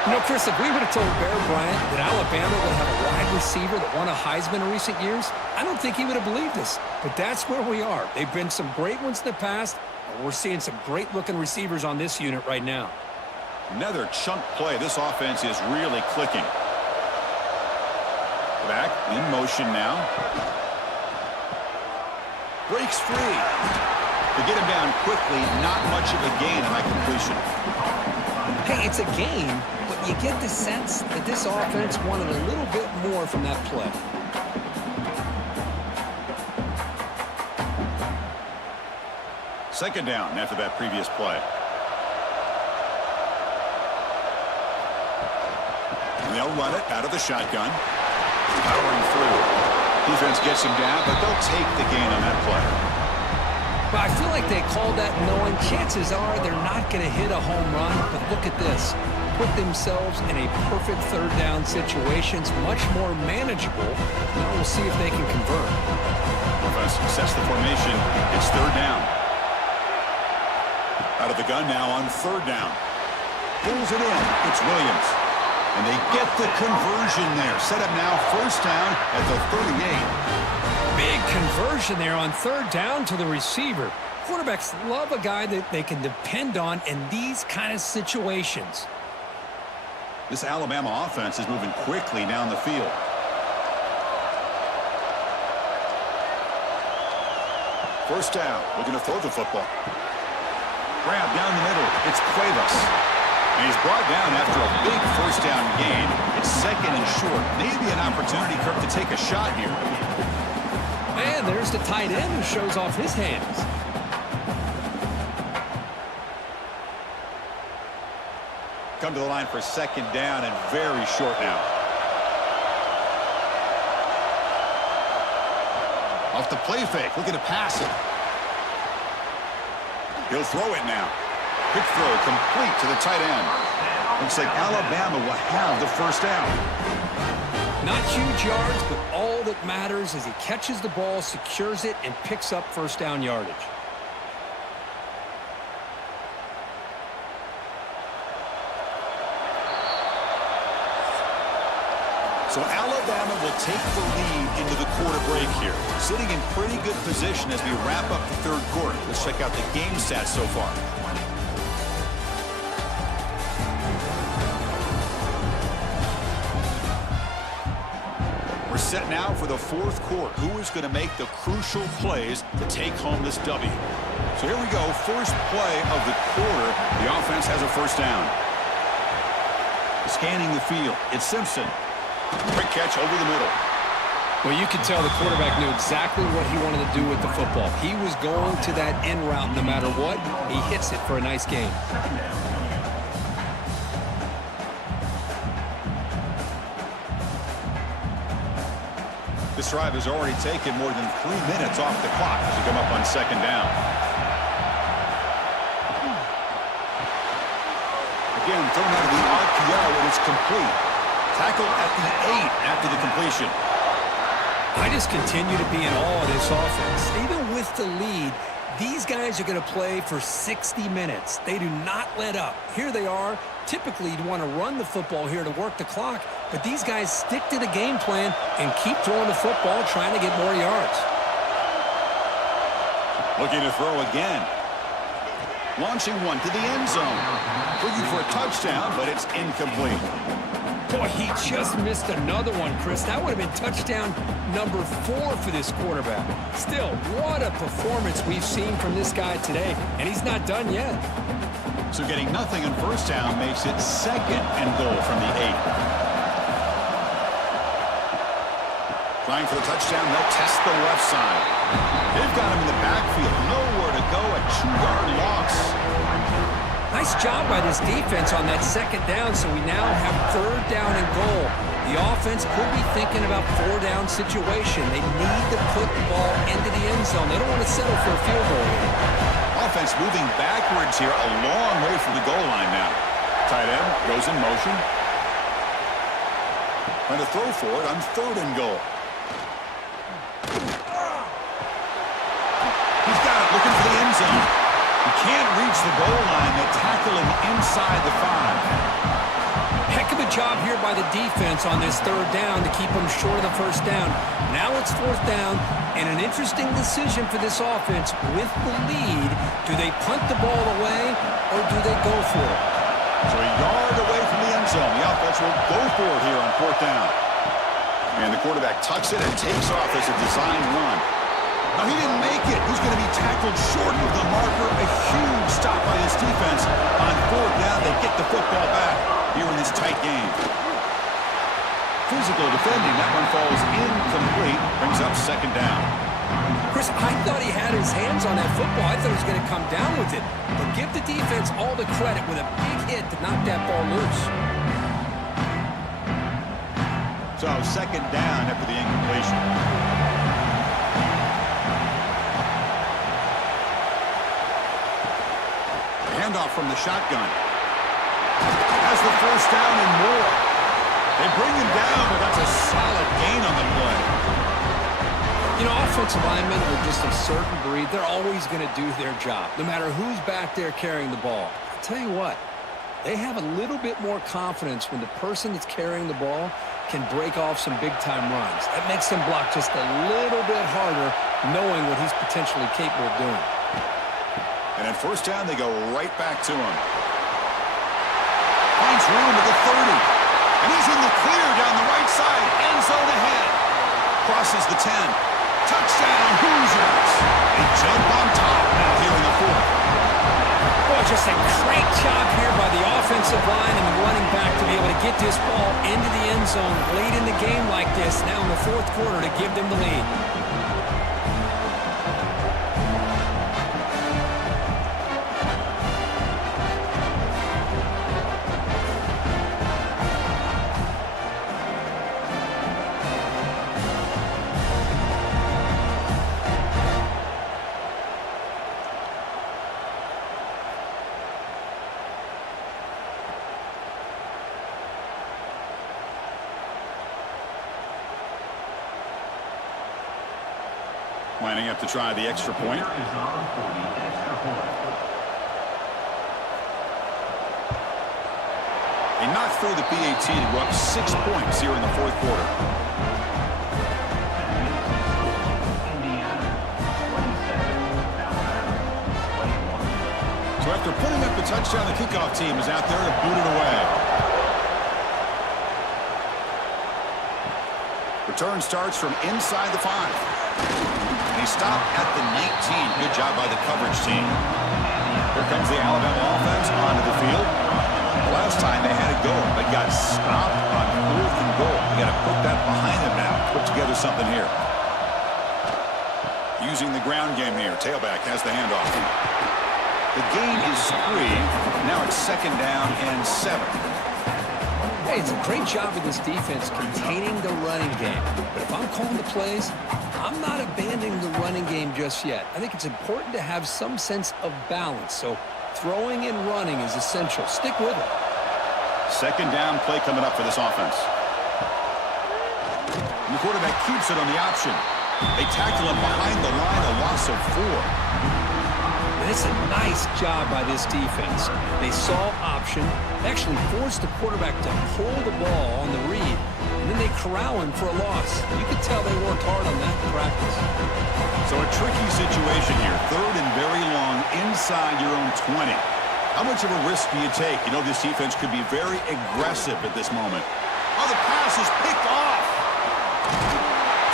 You know, Chris, if we would have told Bear Bryant that Alabama would have a wide receiver that won a Heisman in recent years, I don't think he would have believed us. But that's where we are. They've been some great ones in the past, and we're seeing some great-looking receivers on this unit right now. Another chunk play. This offense is really clicking. Back in motion now. Breaks free. To get him down quickly, not much of a gain on that completion. Hey, it's a gain, but you get the sense that this offense wanted a little bit more from that play. Second down after that previous play. And they'll run it out of the shotgun. Powering through. Defense gets him down, but they'll take the gain on that play. But I feel like they called that knowing chances are they're not going to hit a home run. But look at this. Put themselves in a perfect third down situation. It's much more manageable. Now we'll see if they can convert. Offense sets the formation. It's 3rd down. Out of the gun now on 3rd down. Pulls it in. It's Williams. And they get the conversion there. Set up now 1st down at the 38. Big conversion there on 3rd down to the receiver. Quarterbacks love a guy that they can depend on in these kind of situations. This Alabama offense is moving quickly down the field. First down. Looking to throw the football. Grab down the middle. It's Cuevas. And he's brought down after a big first down gain. It's 2nd and short. Maybe an opportunity, Kirk, to take a shot here. And there's the tight end who shows off his hands. Come to the line for 2nd down and very short now. Off the play fake. Looking to pass it. He'll throw it now. Quick throw complete to the tight end. Looks like Alabama will have the first down. Not huge yards, but all that matters is he catches the ball, secures it, and picks up first down yardage. So Alabama will take the lead into the quarter break here. Sitting in pretty good position as we wrap up the 3rd quarter. Let's check out the game stats so far. We're set now for the 4th quarter. Who is going to make the crucial plays to take home this W? So here we go. First play of the quarter. The offense has a first down. Scanning the field. It's Simpson. Quick catch over the middle. Well, you can tell the quarterback knew exactly what he wanted to do with the football. He was going to that in route no matter what. He hits it for a nice gain. This drive has already taken more than 3 minutes off the clock to come up on 2nd down. Again, thrown out of the RPO, and it's complete. Tackle at the 8 after the completion. I just continue to be in awe of this offense. Even with the lead, these guys are going to play for 60 minutes. They do not let up. Here they are. Typically, you'd want to run the football here to work the clock, but these guys stick to the game plan and keep throwing the football, trying to get more yards. Looking to throw again. Launching one to the end zone. Looking for a touchdown, but it's incomplete. Boy, he just missed another one, Chris. That would have been touchdown number 4 for this quarterback. Still, what a performance we've seen from this guy today, and he's not done yet. So getting nothing on first down makes it 2nd and goal from the 8. Trying for the touchdown, they'll test the left side. They've got him in the backfield. Nowhere to go, a 2-yard loss. Nice job by this defense on that 2nd down, so we now have 3rd down and goal. The offense could be thinking about 4-down situation. They need to put the ball into the end zone. They don't want to settle for a field goal here. Offense moving backwards here, a long way from the goal line now. Tight end goes in motion. Trying to throw for it on 3rd and goal. He's got it, looking for the end zone. He can't reach the goal line. They tackle him inside the 5. Heck of a job here by the defense on this 3rd down to keep them short of the 1st down. Now it's 4th down, and an interesting decision for this offense. With the lead, do they punt the ball away or do they go for it? So a yard away from the end zone. The offense will go for it here on 4th down. And the quarterback tucks it and takes off as a design run. Now, he didn't make it. He's going to be tackled short of the marker. A huge stop by this defense. On 4th down, they get the football back here in this tight game. Physical defending. That one falls incomplete. Brings up 2nd down. Chris, I thought he had his hands on that football. I thought he was going to come down with it. But give the defense all the credit with a big hit to knock that ball loose. So 2nd down after the incompletion. Handoff from the shotgun. Has the 1st down and more. They bring him down, but that's a solid gain on the play. You know, offensive linemen are just a certain breed. They're always going to do their job, no matter who's back there carrying the ball. I'll tell you what, they have a little bit more confidence when the person that's carrying the ball can break off some big-time runs. That makes them block just a little bit harder, knowing what he's potentially capable of doing. And at 1st down, they go right back to him. Finds room at the 30. And he's in the clear down the right side. End zone ahead. Crosses the 10. Touchdown, Hoosiers. They jump on top now here in the 4th. Boy, just a great job here by the offensive line and the running back to be able to get this ball into the end zone late in the game like this, now in the 4th quarter, to give them the lead. Lining up to try the extra point. They knocked through the PAT to go up 6 points here in the 4th quarter. So after putting up the touchdown, the kickoff team is out there to boot it away. Return starts from inside the 5. They stop at the 19. Good job by the coverage team. Here comes the Alabama offense onto the field. The last time they had it going, but got stopped on 4th and goal. They got to put that behind them now. Put together something here. Using the ground game here. Tailback has the handoff. The gain is 3. Now it's 2nd down and 7. Hey, it's a great job of this defense containing the running game. But if I'm calling the plays, I'm not abandoning the running game just yet. I think it's important to have some sense of balance. So throwing and running is essential. Stick with it. 2nd down play coming up for this offense. And the quarterback keeps it on the option. They tackle him behind the line, a loss of 4. And it's a nice job by this defense. They saw option, actually forced the quarterback to pull the ball on the read, and then they corral him for a loss. You could tell they worked hard on that in practice. So a tricky situation here. 3rd and very long inside your own 20. How much of a risk do you take? You know this defense could be very aggressive at this moment. Oh, the pass is picked off.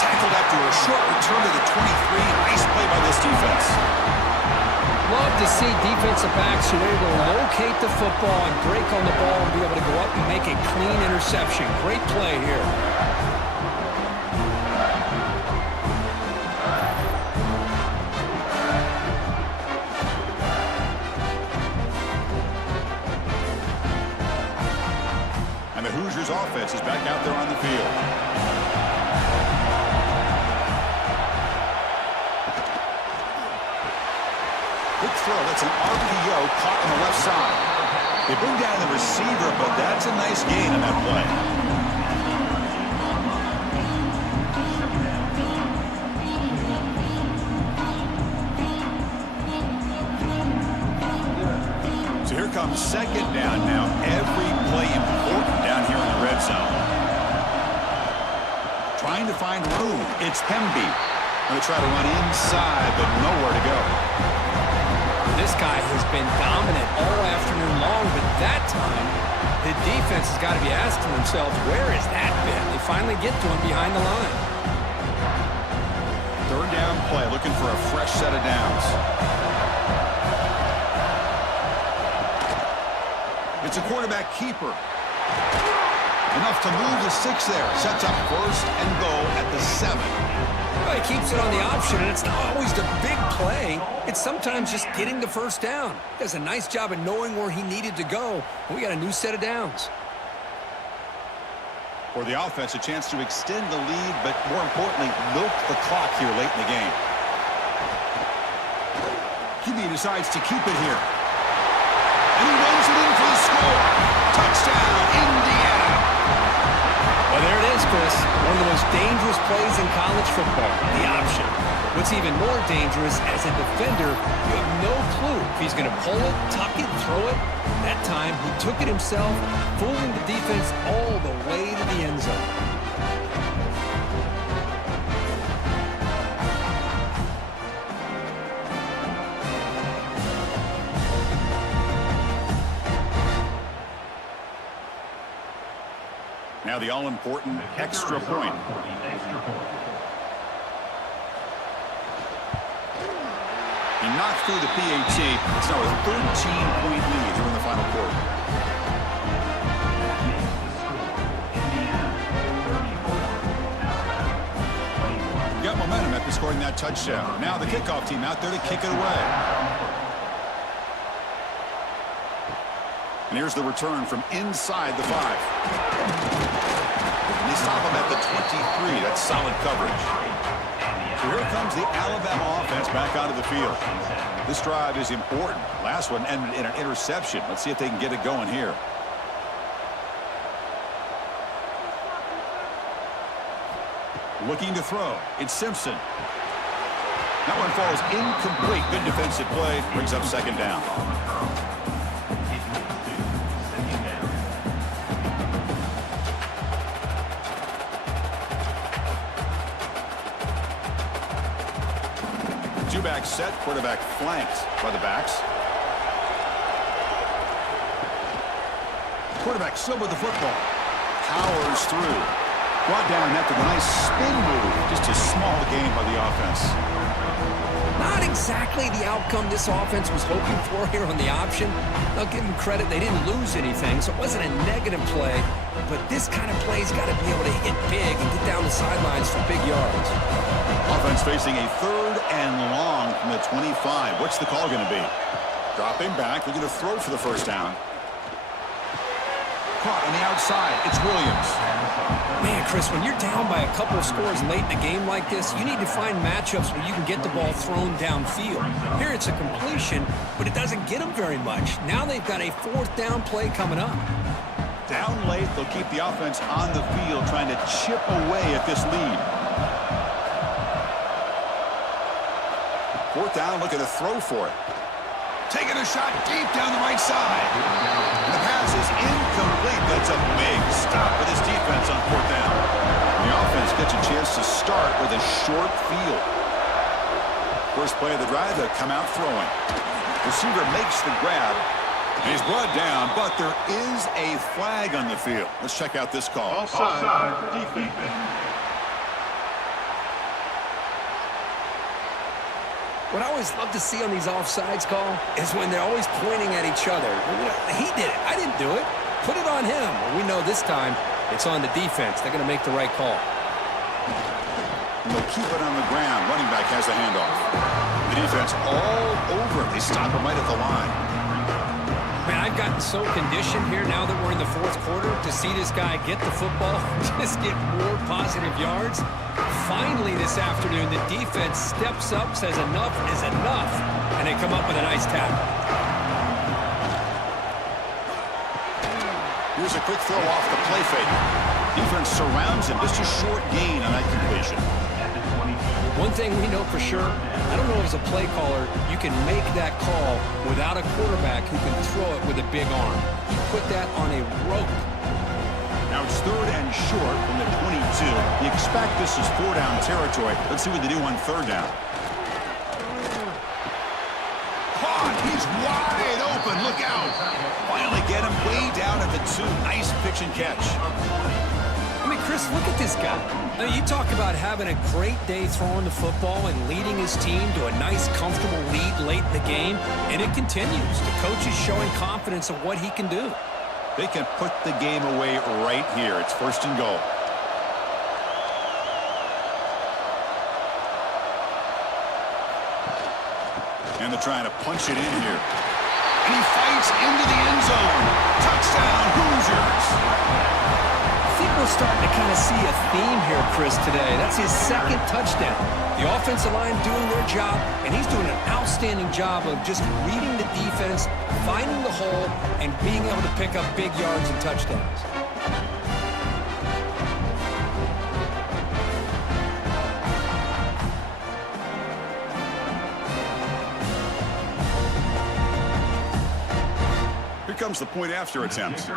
Tackled after a short return to the 23. Nice play by this defense. Love to see defensive backs who are able to locate the football and break on the ball and be able to go up and make a clean interception. Great play here. And the Hoosiers offense is back out there on the field. Quick throw. That's an RPO caught on the left side. They bring down the receiver, but that's a nice gain on that play. So here comes second down now. Every play important down here in the red zone. Trying to find room. It's Pemby. They try to run inside, but nowhere to go. This guy has been dominant all afternoon long, but that time, the defense has got to be asking themselves, where has that been? They finally get to him behind the line. Third down play, looking for a fresh set of downs. It's a quarterback keeper. Enough to move the 6 there. Sets up first and goal at the 7. Well, he keeps it on the option, and it's not always the big play. It's sometimes just getting the first down. He does a nice job of knowing where he needed to go. And we got a new set of downs. For the offense, a chance to extend the lead, but more importantly, milk the clock here late in the game. QB decides to keep it here. And he runs it in for the score. Touchdown, Indiana. Well, there it is, Chris. One of the most dangerous plays in college football, the option. What's even more dangerous, as a defender, you have no clue if he's going to pull it, tuck it, throw it. That time, he took it himself, fooling the defense all the way to the end zone. Now the all-important extra point. He knocked through the PAT. It's now a 13-point lead here in the final quarter. Got momentum after scoring that touchdown. Now the kickoff team out there to kick it away. And here's the return from inside the 5. And they stop him at the 23. That's solid coverage. So here comes the Alabama offense back onto the field. This drive is important. Last one ended in an interception. Let's see if they can get it going here. Looking to throw. It's Simpson. That one falls incomplete. Good defensive play. Brings up second down. Two-back set, quarterback flanked by the backs. Quarterback still with the football. Powers through. Brought down after the nice spin move. Just a small gain by the offense. Not exactly the outcome this offense was hoping for here on the option. I'll give them credit. They didn't lose anything, so it wasn't a negative play. But this kind of play's got to be able to hit big and get down the sidelines for big yards. Offense facing a 3rd and long from the 25. What's the call going to be? Dropping back. They're going to throw for the first down. Caught on the outside. It's Williams. Man, Chris, when you're down by a couple of scores late in a game like this, you need to find matchups where you can get the ball thrown downfield. Here it's a completion, but it doesn't get them very much. Now they've got a 4th down play coming up. Down late, they'll keep the offense on the field trying to chip away at this lead. 4th down, looking to throw for it. Taking a shot deep down the right side. And the pass is incomplete. That's a big stop for this defense on 4th down. The offense gets a chance to start with a short field. First play of the drive, they come out throwing. Receiver makes the grab. And he's brought down, but there is a flag on the field. Let's check out this call. Offside, defense. What I always love to see on these offsides call is when they're always pointing at each other. He did it. I didn't do it. Put it on him. Well, we know this time it's on the defense. They're going to make the right call. They'll keep it on the ground. Running back has the handoff. The defense all over him. They stop him right at the line. Man, I've gotten so conditioned here now that we're in the fourth quarter to see this guy get the football, just get more positive yards. Finally this afternoon, the defense steps up, says enough is enough, and they come up with a nice tackle. Here's a quick throw off the play fake. Defense surrounds him. Just a short gain on that completion. One thing we know for sure, I don't know as a play caller, you can make that call without a quarterback who can throw it with a big arm. He put that on a rope. Now it's 3rd and short from the 22. You expect this is 4-down territory. Let's see what they do on 3rd down. Caught. He's wide open. Look out. Finally get him way down at the 2. Nice pitch and catch. I mean, Chris, look at this guy. I mean, you talk about having a great day throwing the football and leading his team to a nice, comfortable lead late in the game, and it continues. The coach is showing confidence of what he can do. They can put the game away right here. It's 1st and goal. And they're trying to punch it in here. And he fights into the end zone. Touchdown, Hoosiers. I think we're starting to kind of see a theme here, Chris, today. That's his 2nd touchdown. The offensive line doing their job, and he's doing an outstanding job of just reading the defense, finding the hole, and being able to pick up big yards and touchdowns. Here comes the point after attempt.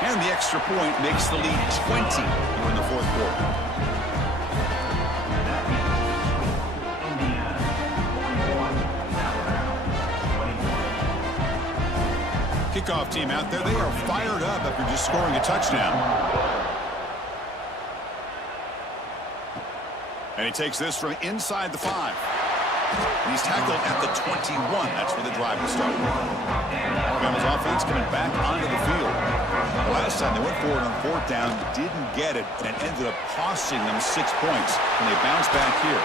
And the extra point makes the lead 20 here in the 4th quarter. Kickoff team out there. They are fired up after just scoring a touchdown. And he takes this from inside the 5. And he's tackled at the 21. That's where the drive will start. Alabama's offense coming back onto the field. The last time they went forward on 4th down, didn't get it, and it ended up costing them 6 points. And they bounce back here.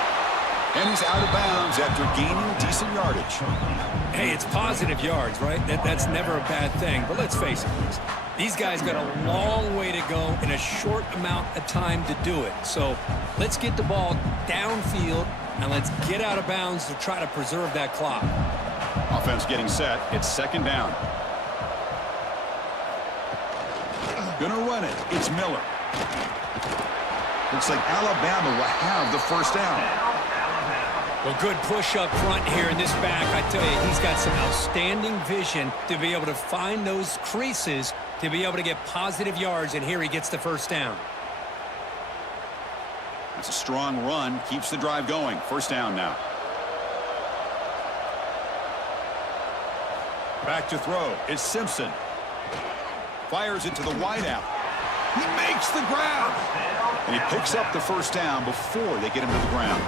And he's out of bounds after gaining decent yardage. Hey, it's positive yards, right? That's never a bad thing. But let's face it, these guys got a long way to go in a short amount of time to do it. So let's get the ball downfield, and let's get out of bounds to try to preserve that clock. Offense getting set. It's 2nd down. Gonna run it. It's Miller. Looks like Alabama will have the 1st down. Well, good push up front here in this back. I tell you, he's got some outstanding vision to be able to find those creases to be able to get positive yards, and here he gets the 1st down. That's a strong run. Keeps the drive going. 1st down now. Back to throw. It's Simpson. Fires it to the wideout. He makes the grab. And he picks up the 1st down before they get him to the ground.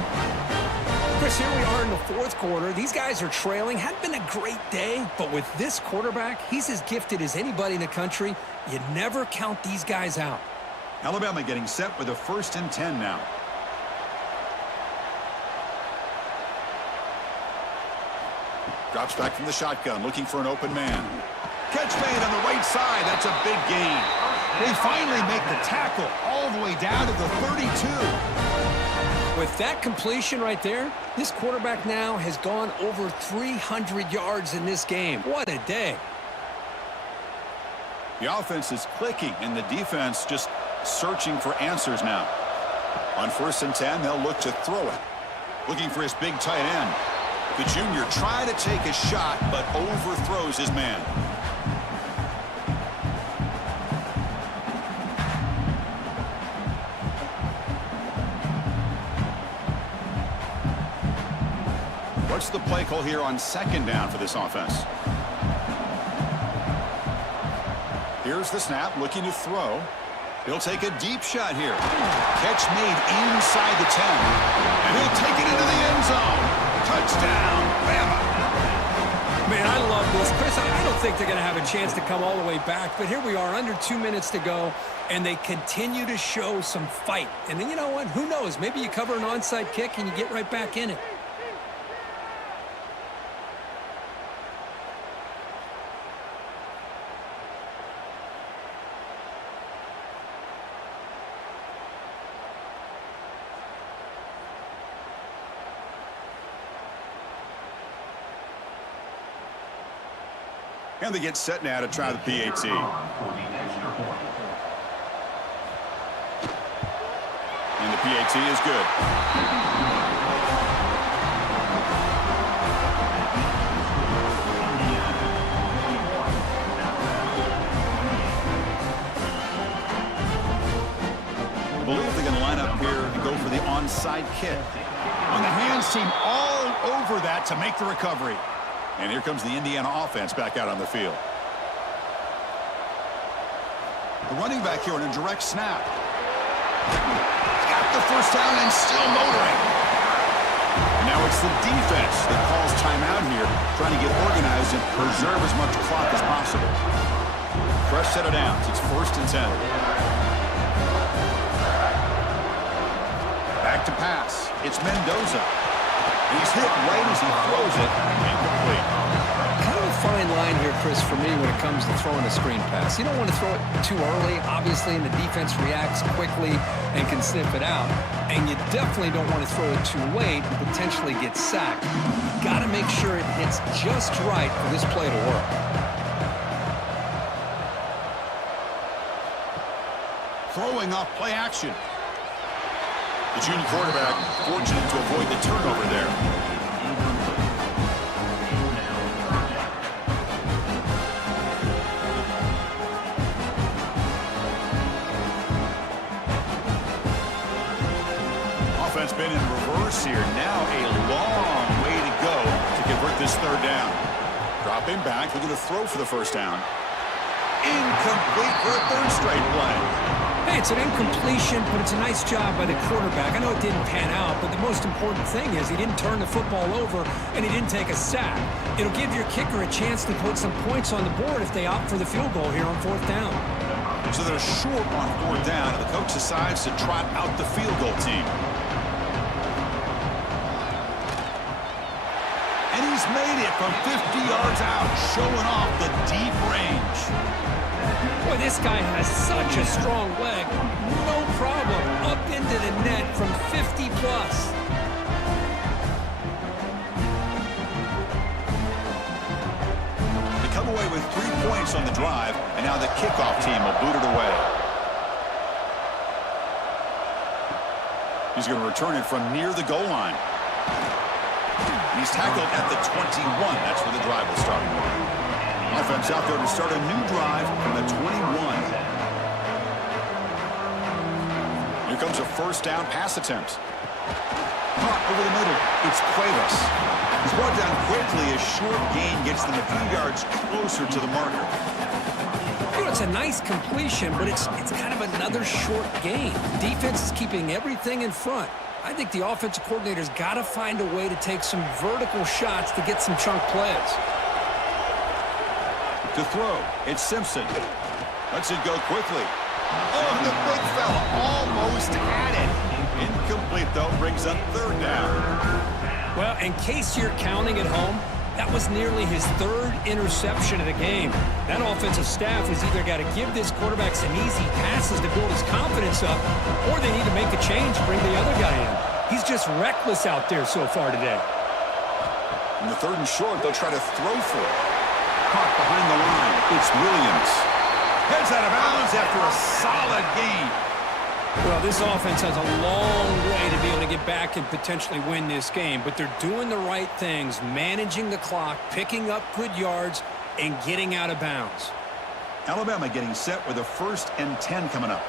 Chris, here we are in the 4th quarter. These guys are trailing. Hadn't been a great day, but with this quarterback, he's as gifted as anybody in the country. You never count these guys out. Alabama getting set with a 1st and 10 now. Drops back from the shotgun, looking for an open man. Catch made on the right side. That's a big gain. They finally make the tackle all the way down to the 32. With that completion right there, this quarterback now has gone over 300 yards in this game. What a day. The offense is clicking, and the defense just searching for answers now. On 1st and 10, they'll look to throw it. Looking for his big tight end. The junior tried to take a shot, but overthrows his man. What's the play call here on 2nd down for this offense? Here's the snap, looking to throw. He'll take a deep shot here. Catch made inside the 10. And he'll take it into the end zone. Touchdown, Bama. Man, I love this. Chris, I don't think they're going to have a chance to come all the way back, but here we are, under 2 minutes to go, and they continue to show some fight. And then, you know what? Who knows? Maybe you cover an onside kick and you get right back in it. And they get set now to try the PAT. And the PAT is good. I believe they're going to line up here and go for the onside kick. On the hands team all over that to make the recovery. And here comes the Indiana offense back out on the field. The running back here on a direct snap. Got the first down and still motoring. Now it's the defense that calls timeout here, trying to get organized and preserve as much clock as possible. Fresh set of downs. It's 1st and 10. Back to pass. It's Mendoza. He's hit right as he throws it. Incomplete. Kind of a fine line here, Chris, for me when it comes to throwing a screen pass. You don't want to throw it too early, obviously, and the defense reacts quickly and can sniff it out. And you definitely don't want to throw it too late and potentially get sacked. You got to make sure it hits just right for this play to work. Throwing off play action. The junior quarterback fortunate to avoid the turnover there. Offense been in reverse here. Now a long way to go to convert this 3rd down. Dropping back, looking to throw for the 1st down. Incomplete for a 3rd straight play. Hey, it's an incompletion, but it's a nice job by the quarterback. I know it didn't pan out, but the most important thing is he didn't turn the football over and he didn't take a sack. It'll give your kicker a chance to put some points on the board if they opt for the field goal here on 4th down. So they're short on 4th down, and the coach decides to trot out the field goal team. And he's made it from 50 yards out, showing off the deep range. Boy, this guy has such a strong leg. No problem. Up into the net from 50 plus. They come away with 3 points on the drive, and now the kickoff team will boot it away. He's going to return it from near the goal line. He's tackled at the 21. That's where the drive will start. Offense out there to start a new drive from the 21. Here comes a 1st down pass attempt. Caught over the middle. It's Cuevas. He's brought down quickly as short gain gets them a few yards closer to the marker. You know, it's a nice completion, but it's kind of another short gain. Defense is keeping everything in front. I think the offensive coordinator's got to find a way to take some vertical shots to get some chunk plays. To throw, it's Simpson. Lets it go quickly. Oh, the big fella almost had it. Incomplete, though, brings up 3rd down. Well, in case you're counting at home, that was nearly his 3rd interception of the game. That offensive staff has either got to give this quarterback some easy passes to build his confidence up, or they need to make a change, bring the other guy in. He's just reckless out there so far today. In the 3rd and short, they'll try to throw for it. Caught behind the line. It's Williams. Heads out of bounds after a solid gain. Well, this offense has a long way to be able to get back and potentially win this game, but they're doing the right things, managing the clock, picking up good yards, and getting out of bounds. Alabama getting set with a 1st and 10 coming up.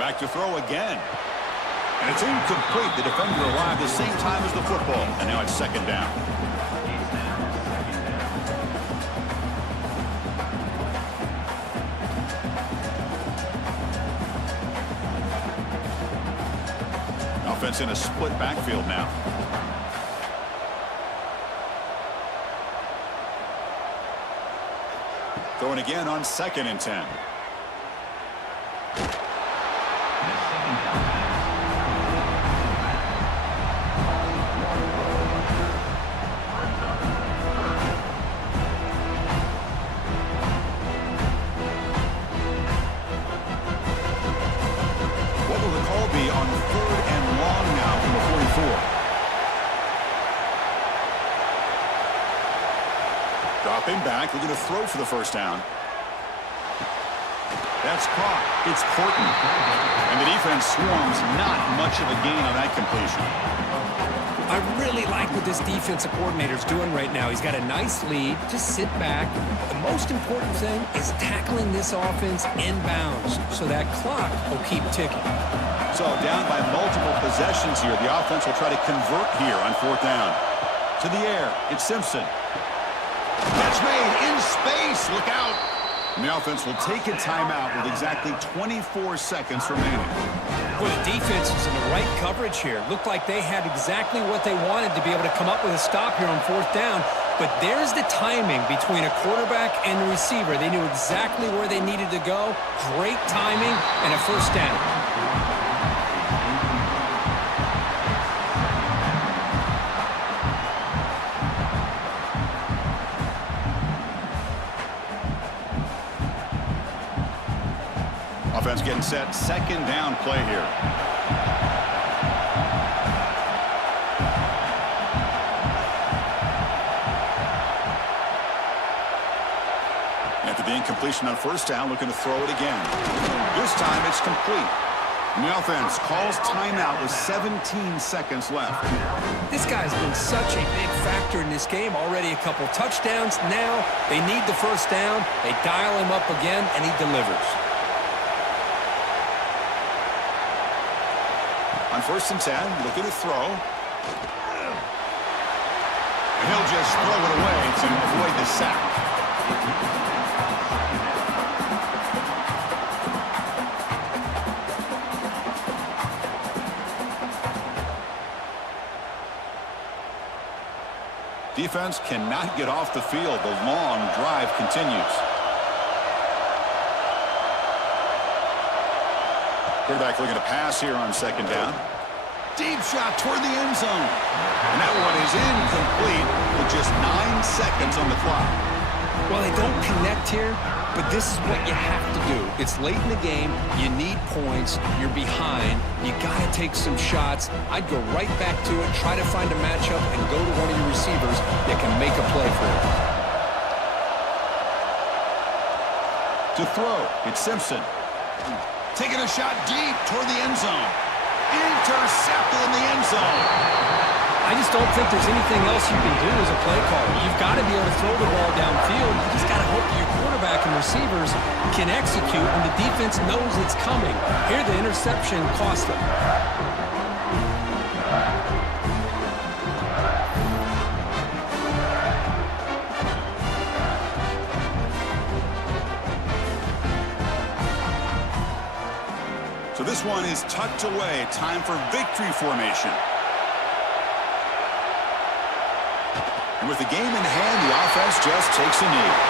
Back to throw again. And it's incomplete. The defender arrived the same time as the football. And now it's 2nd down. offense in a split backfield now. Throwing again on 2nd and 10. What will the call be on 3rd and long now from the 44? Dropping back, looking to throw for the first down. That's caught. It's Horton. And the defense swarms. Not much of a gain on that completion. I really like what this defensive coordinator is doing right now. He's got a nice lead. Just sit back. The most important thing is tackling this offense inbounds so that clock will keep ticking. So down by multiple possessions here. The offense will try to convert here on 4th down. To the air. It's Simpson. Catch made in space. Look out. And the offense will take a timeout with exactly 24 seconds remaining. Well, the defense is in the right coverage here. Looked like they had exactly what they wanted to be able to come up with a stop here on 4th down. But there's the timing between a quarterback and the receiver. They knew exactly where they needed to go. Great timing and a first down. Offense getting set. 2nd down play here. After the incompletion on 1st down, looking to throw it again. This time it's complete. And the offense calls timeout with 17 seconds left. This guy's been such a big factor in this game. Already a couple touchdowns. Now they need the first down. They dial him up again, and he delivers. On 1st and 10, looking to throw. He'll just throw it away to avoid the sack. Defense cannot get off the field. The long drive continues. Quarterback looking to pass here on 2nd down. Deep shot toward the end zone. And that one is incomplete with just 9 seconds on the clock. Well, they don't connect here, but this is what you have to do. It's late in the game. You need points. You're behind. You got to take some shots. I'd go right back to it, try to find a matchup, and go to one of your receivers that can make a play for you. To throw, it's Simpson. Taking a shot deep toward the end zone. Intercepted in the end zone. I just don't think there's anything else you can do as a play caller. You've got to be able to throw the ball downfield. You just got to hope your quarterback and receivers can execute, and the defense knows it's coming. Here, the interception cost them. So this one is tucked away. Time for victory formation. And with the game in hand, the offense just takes a knee.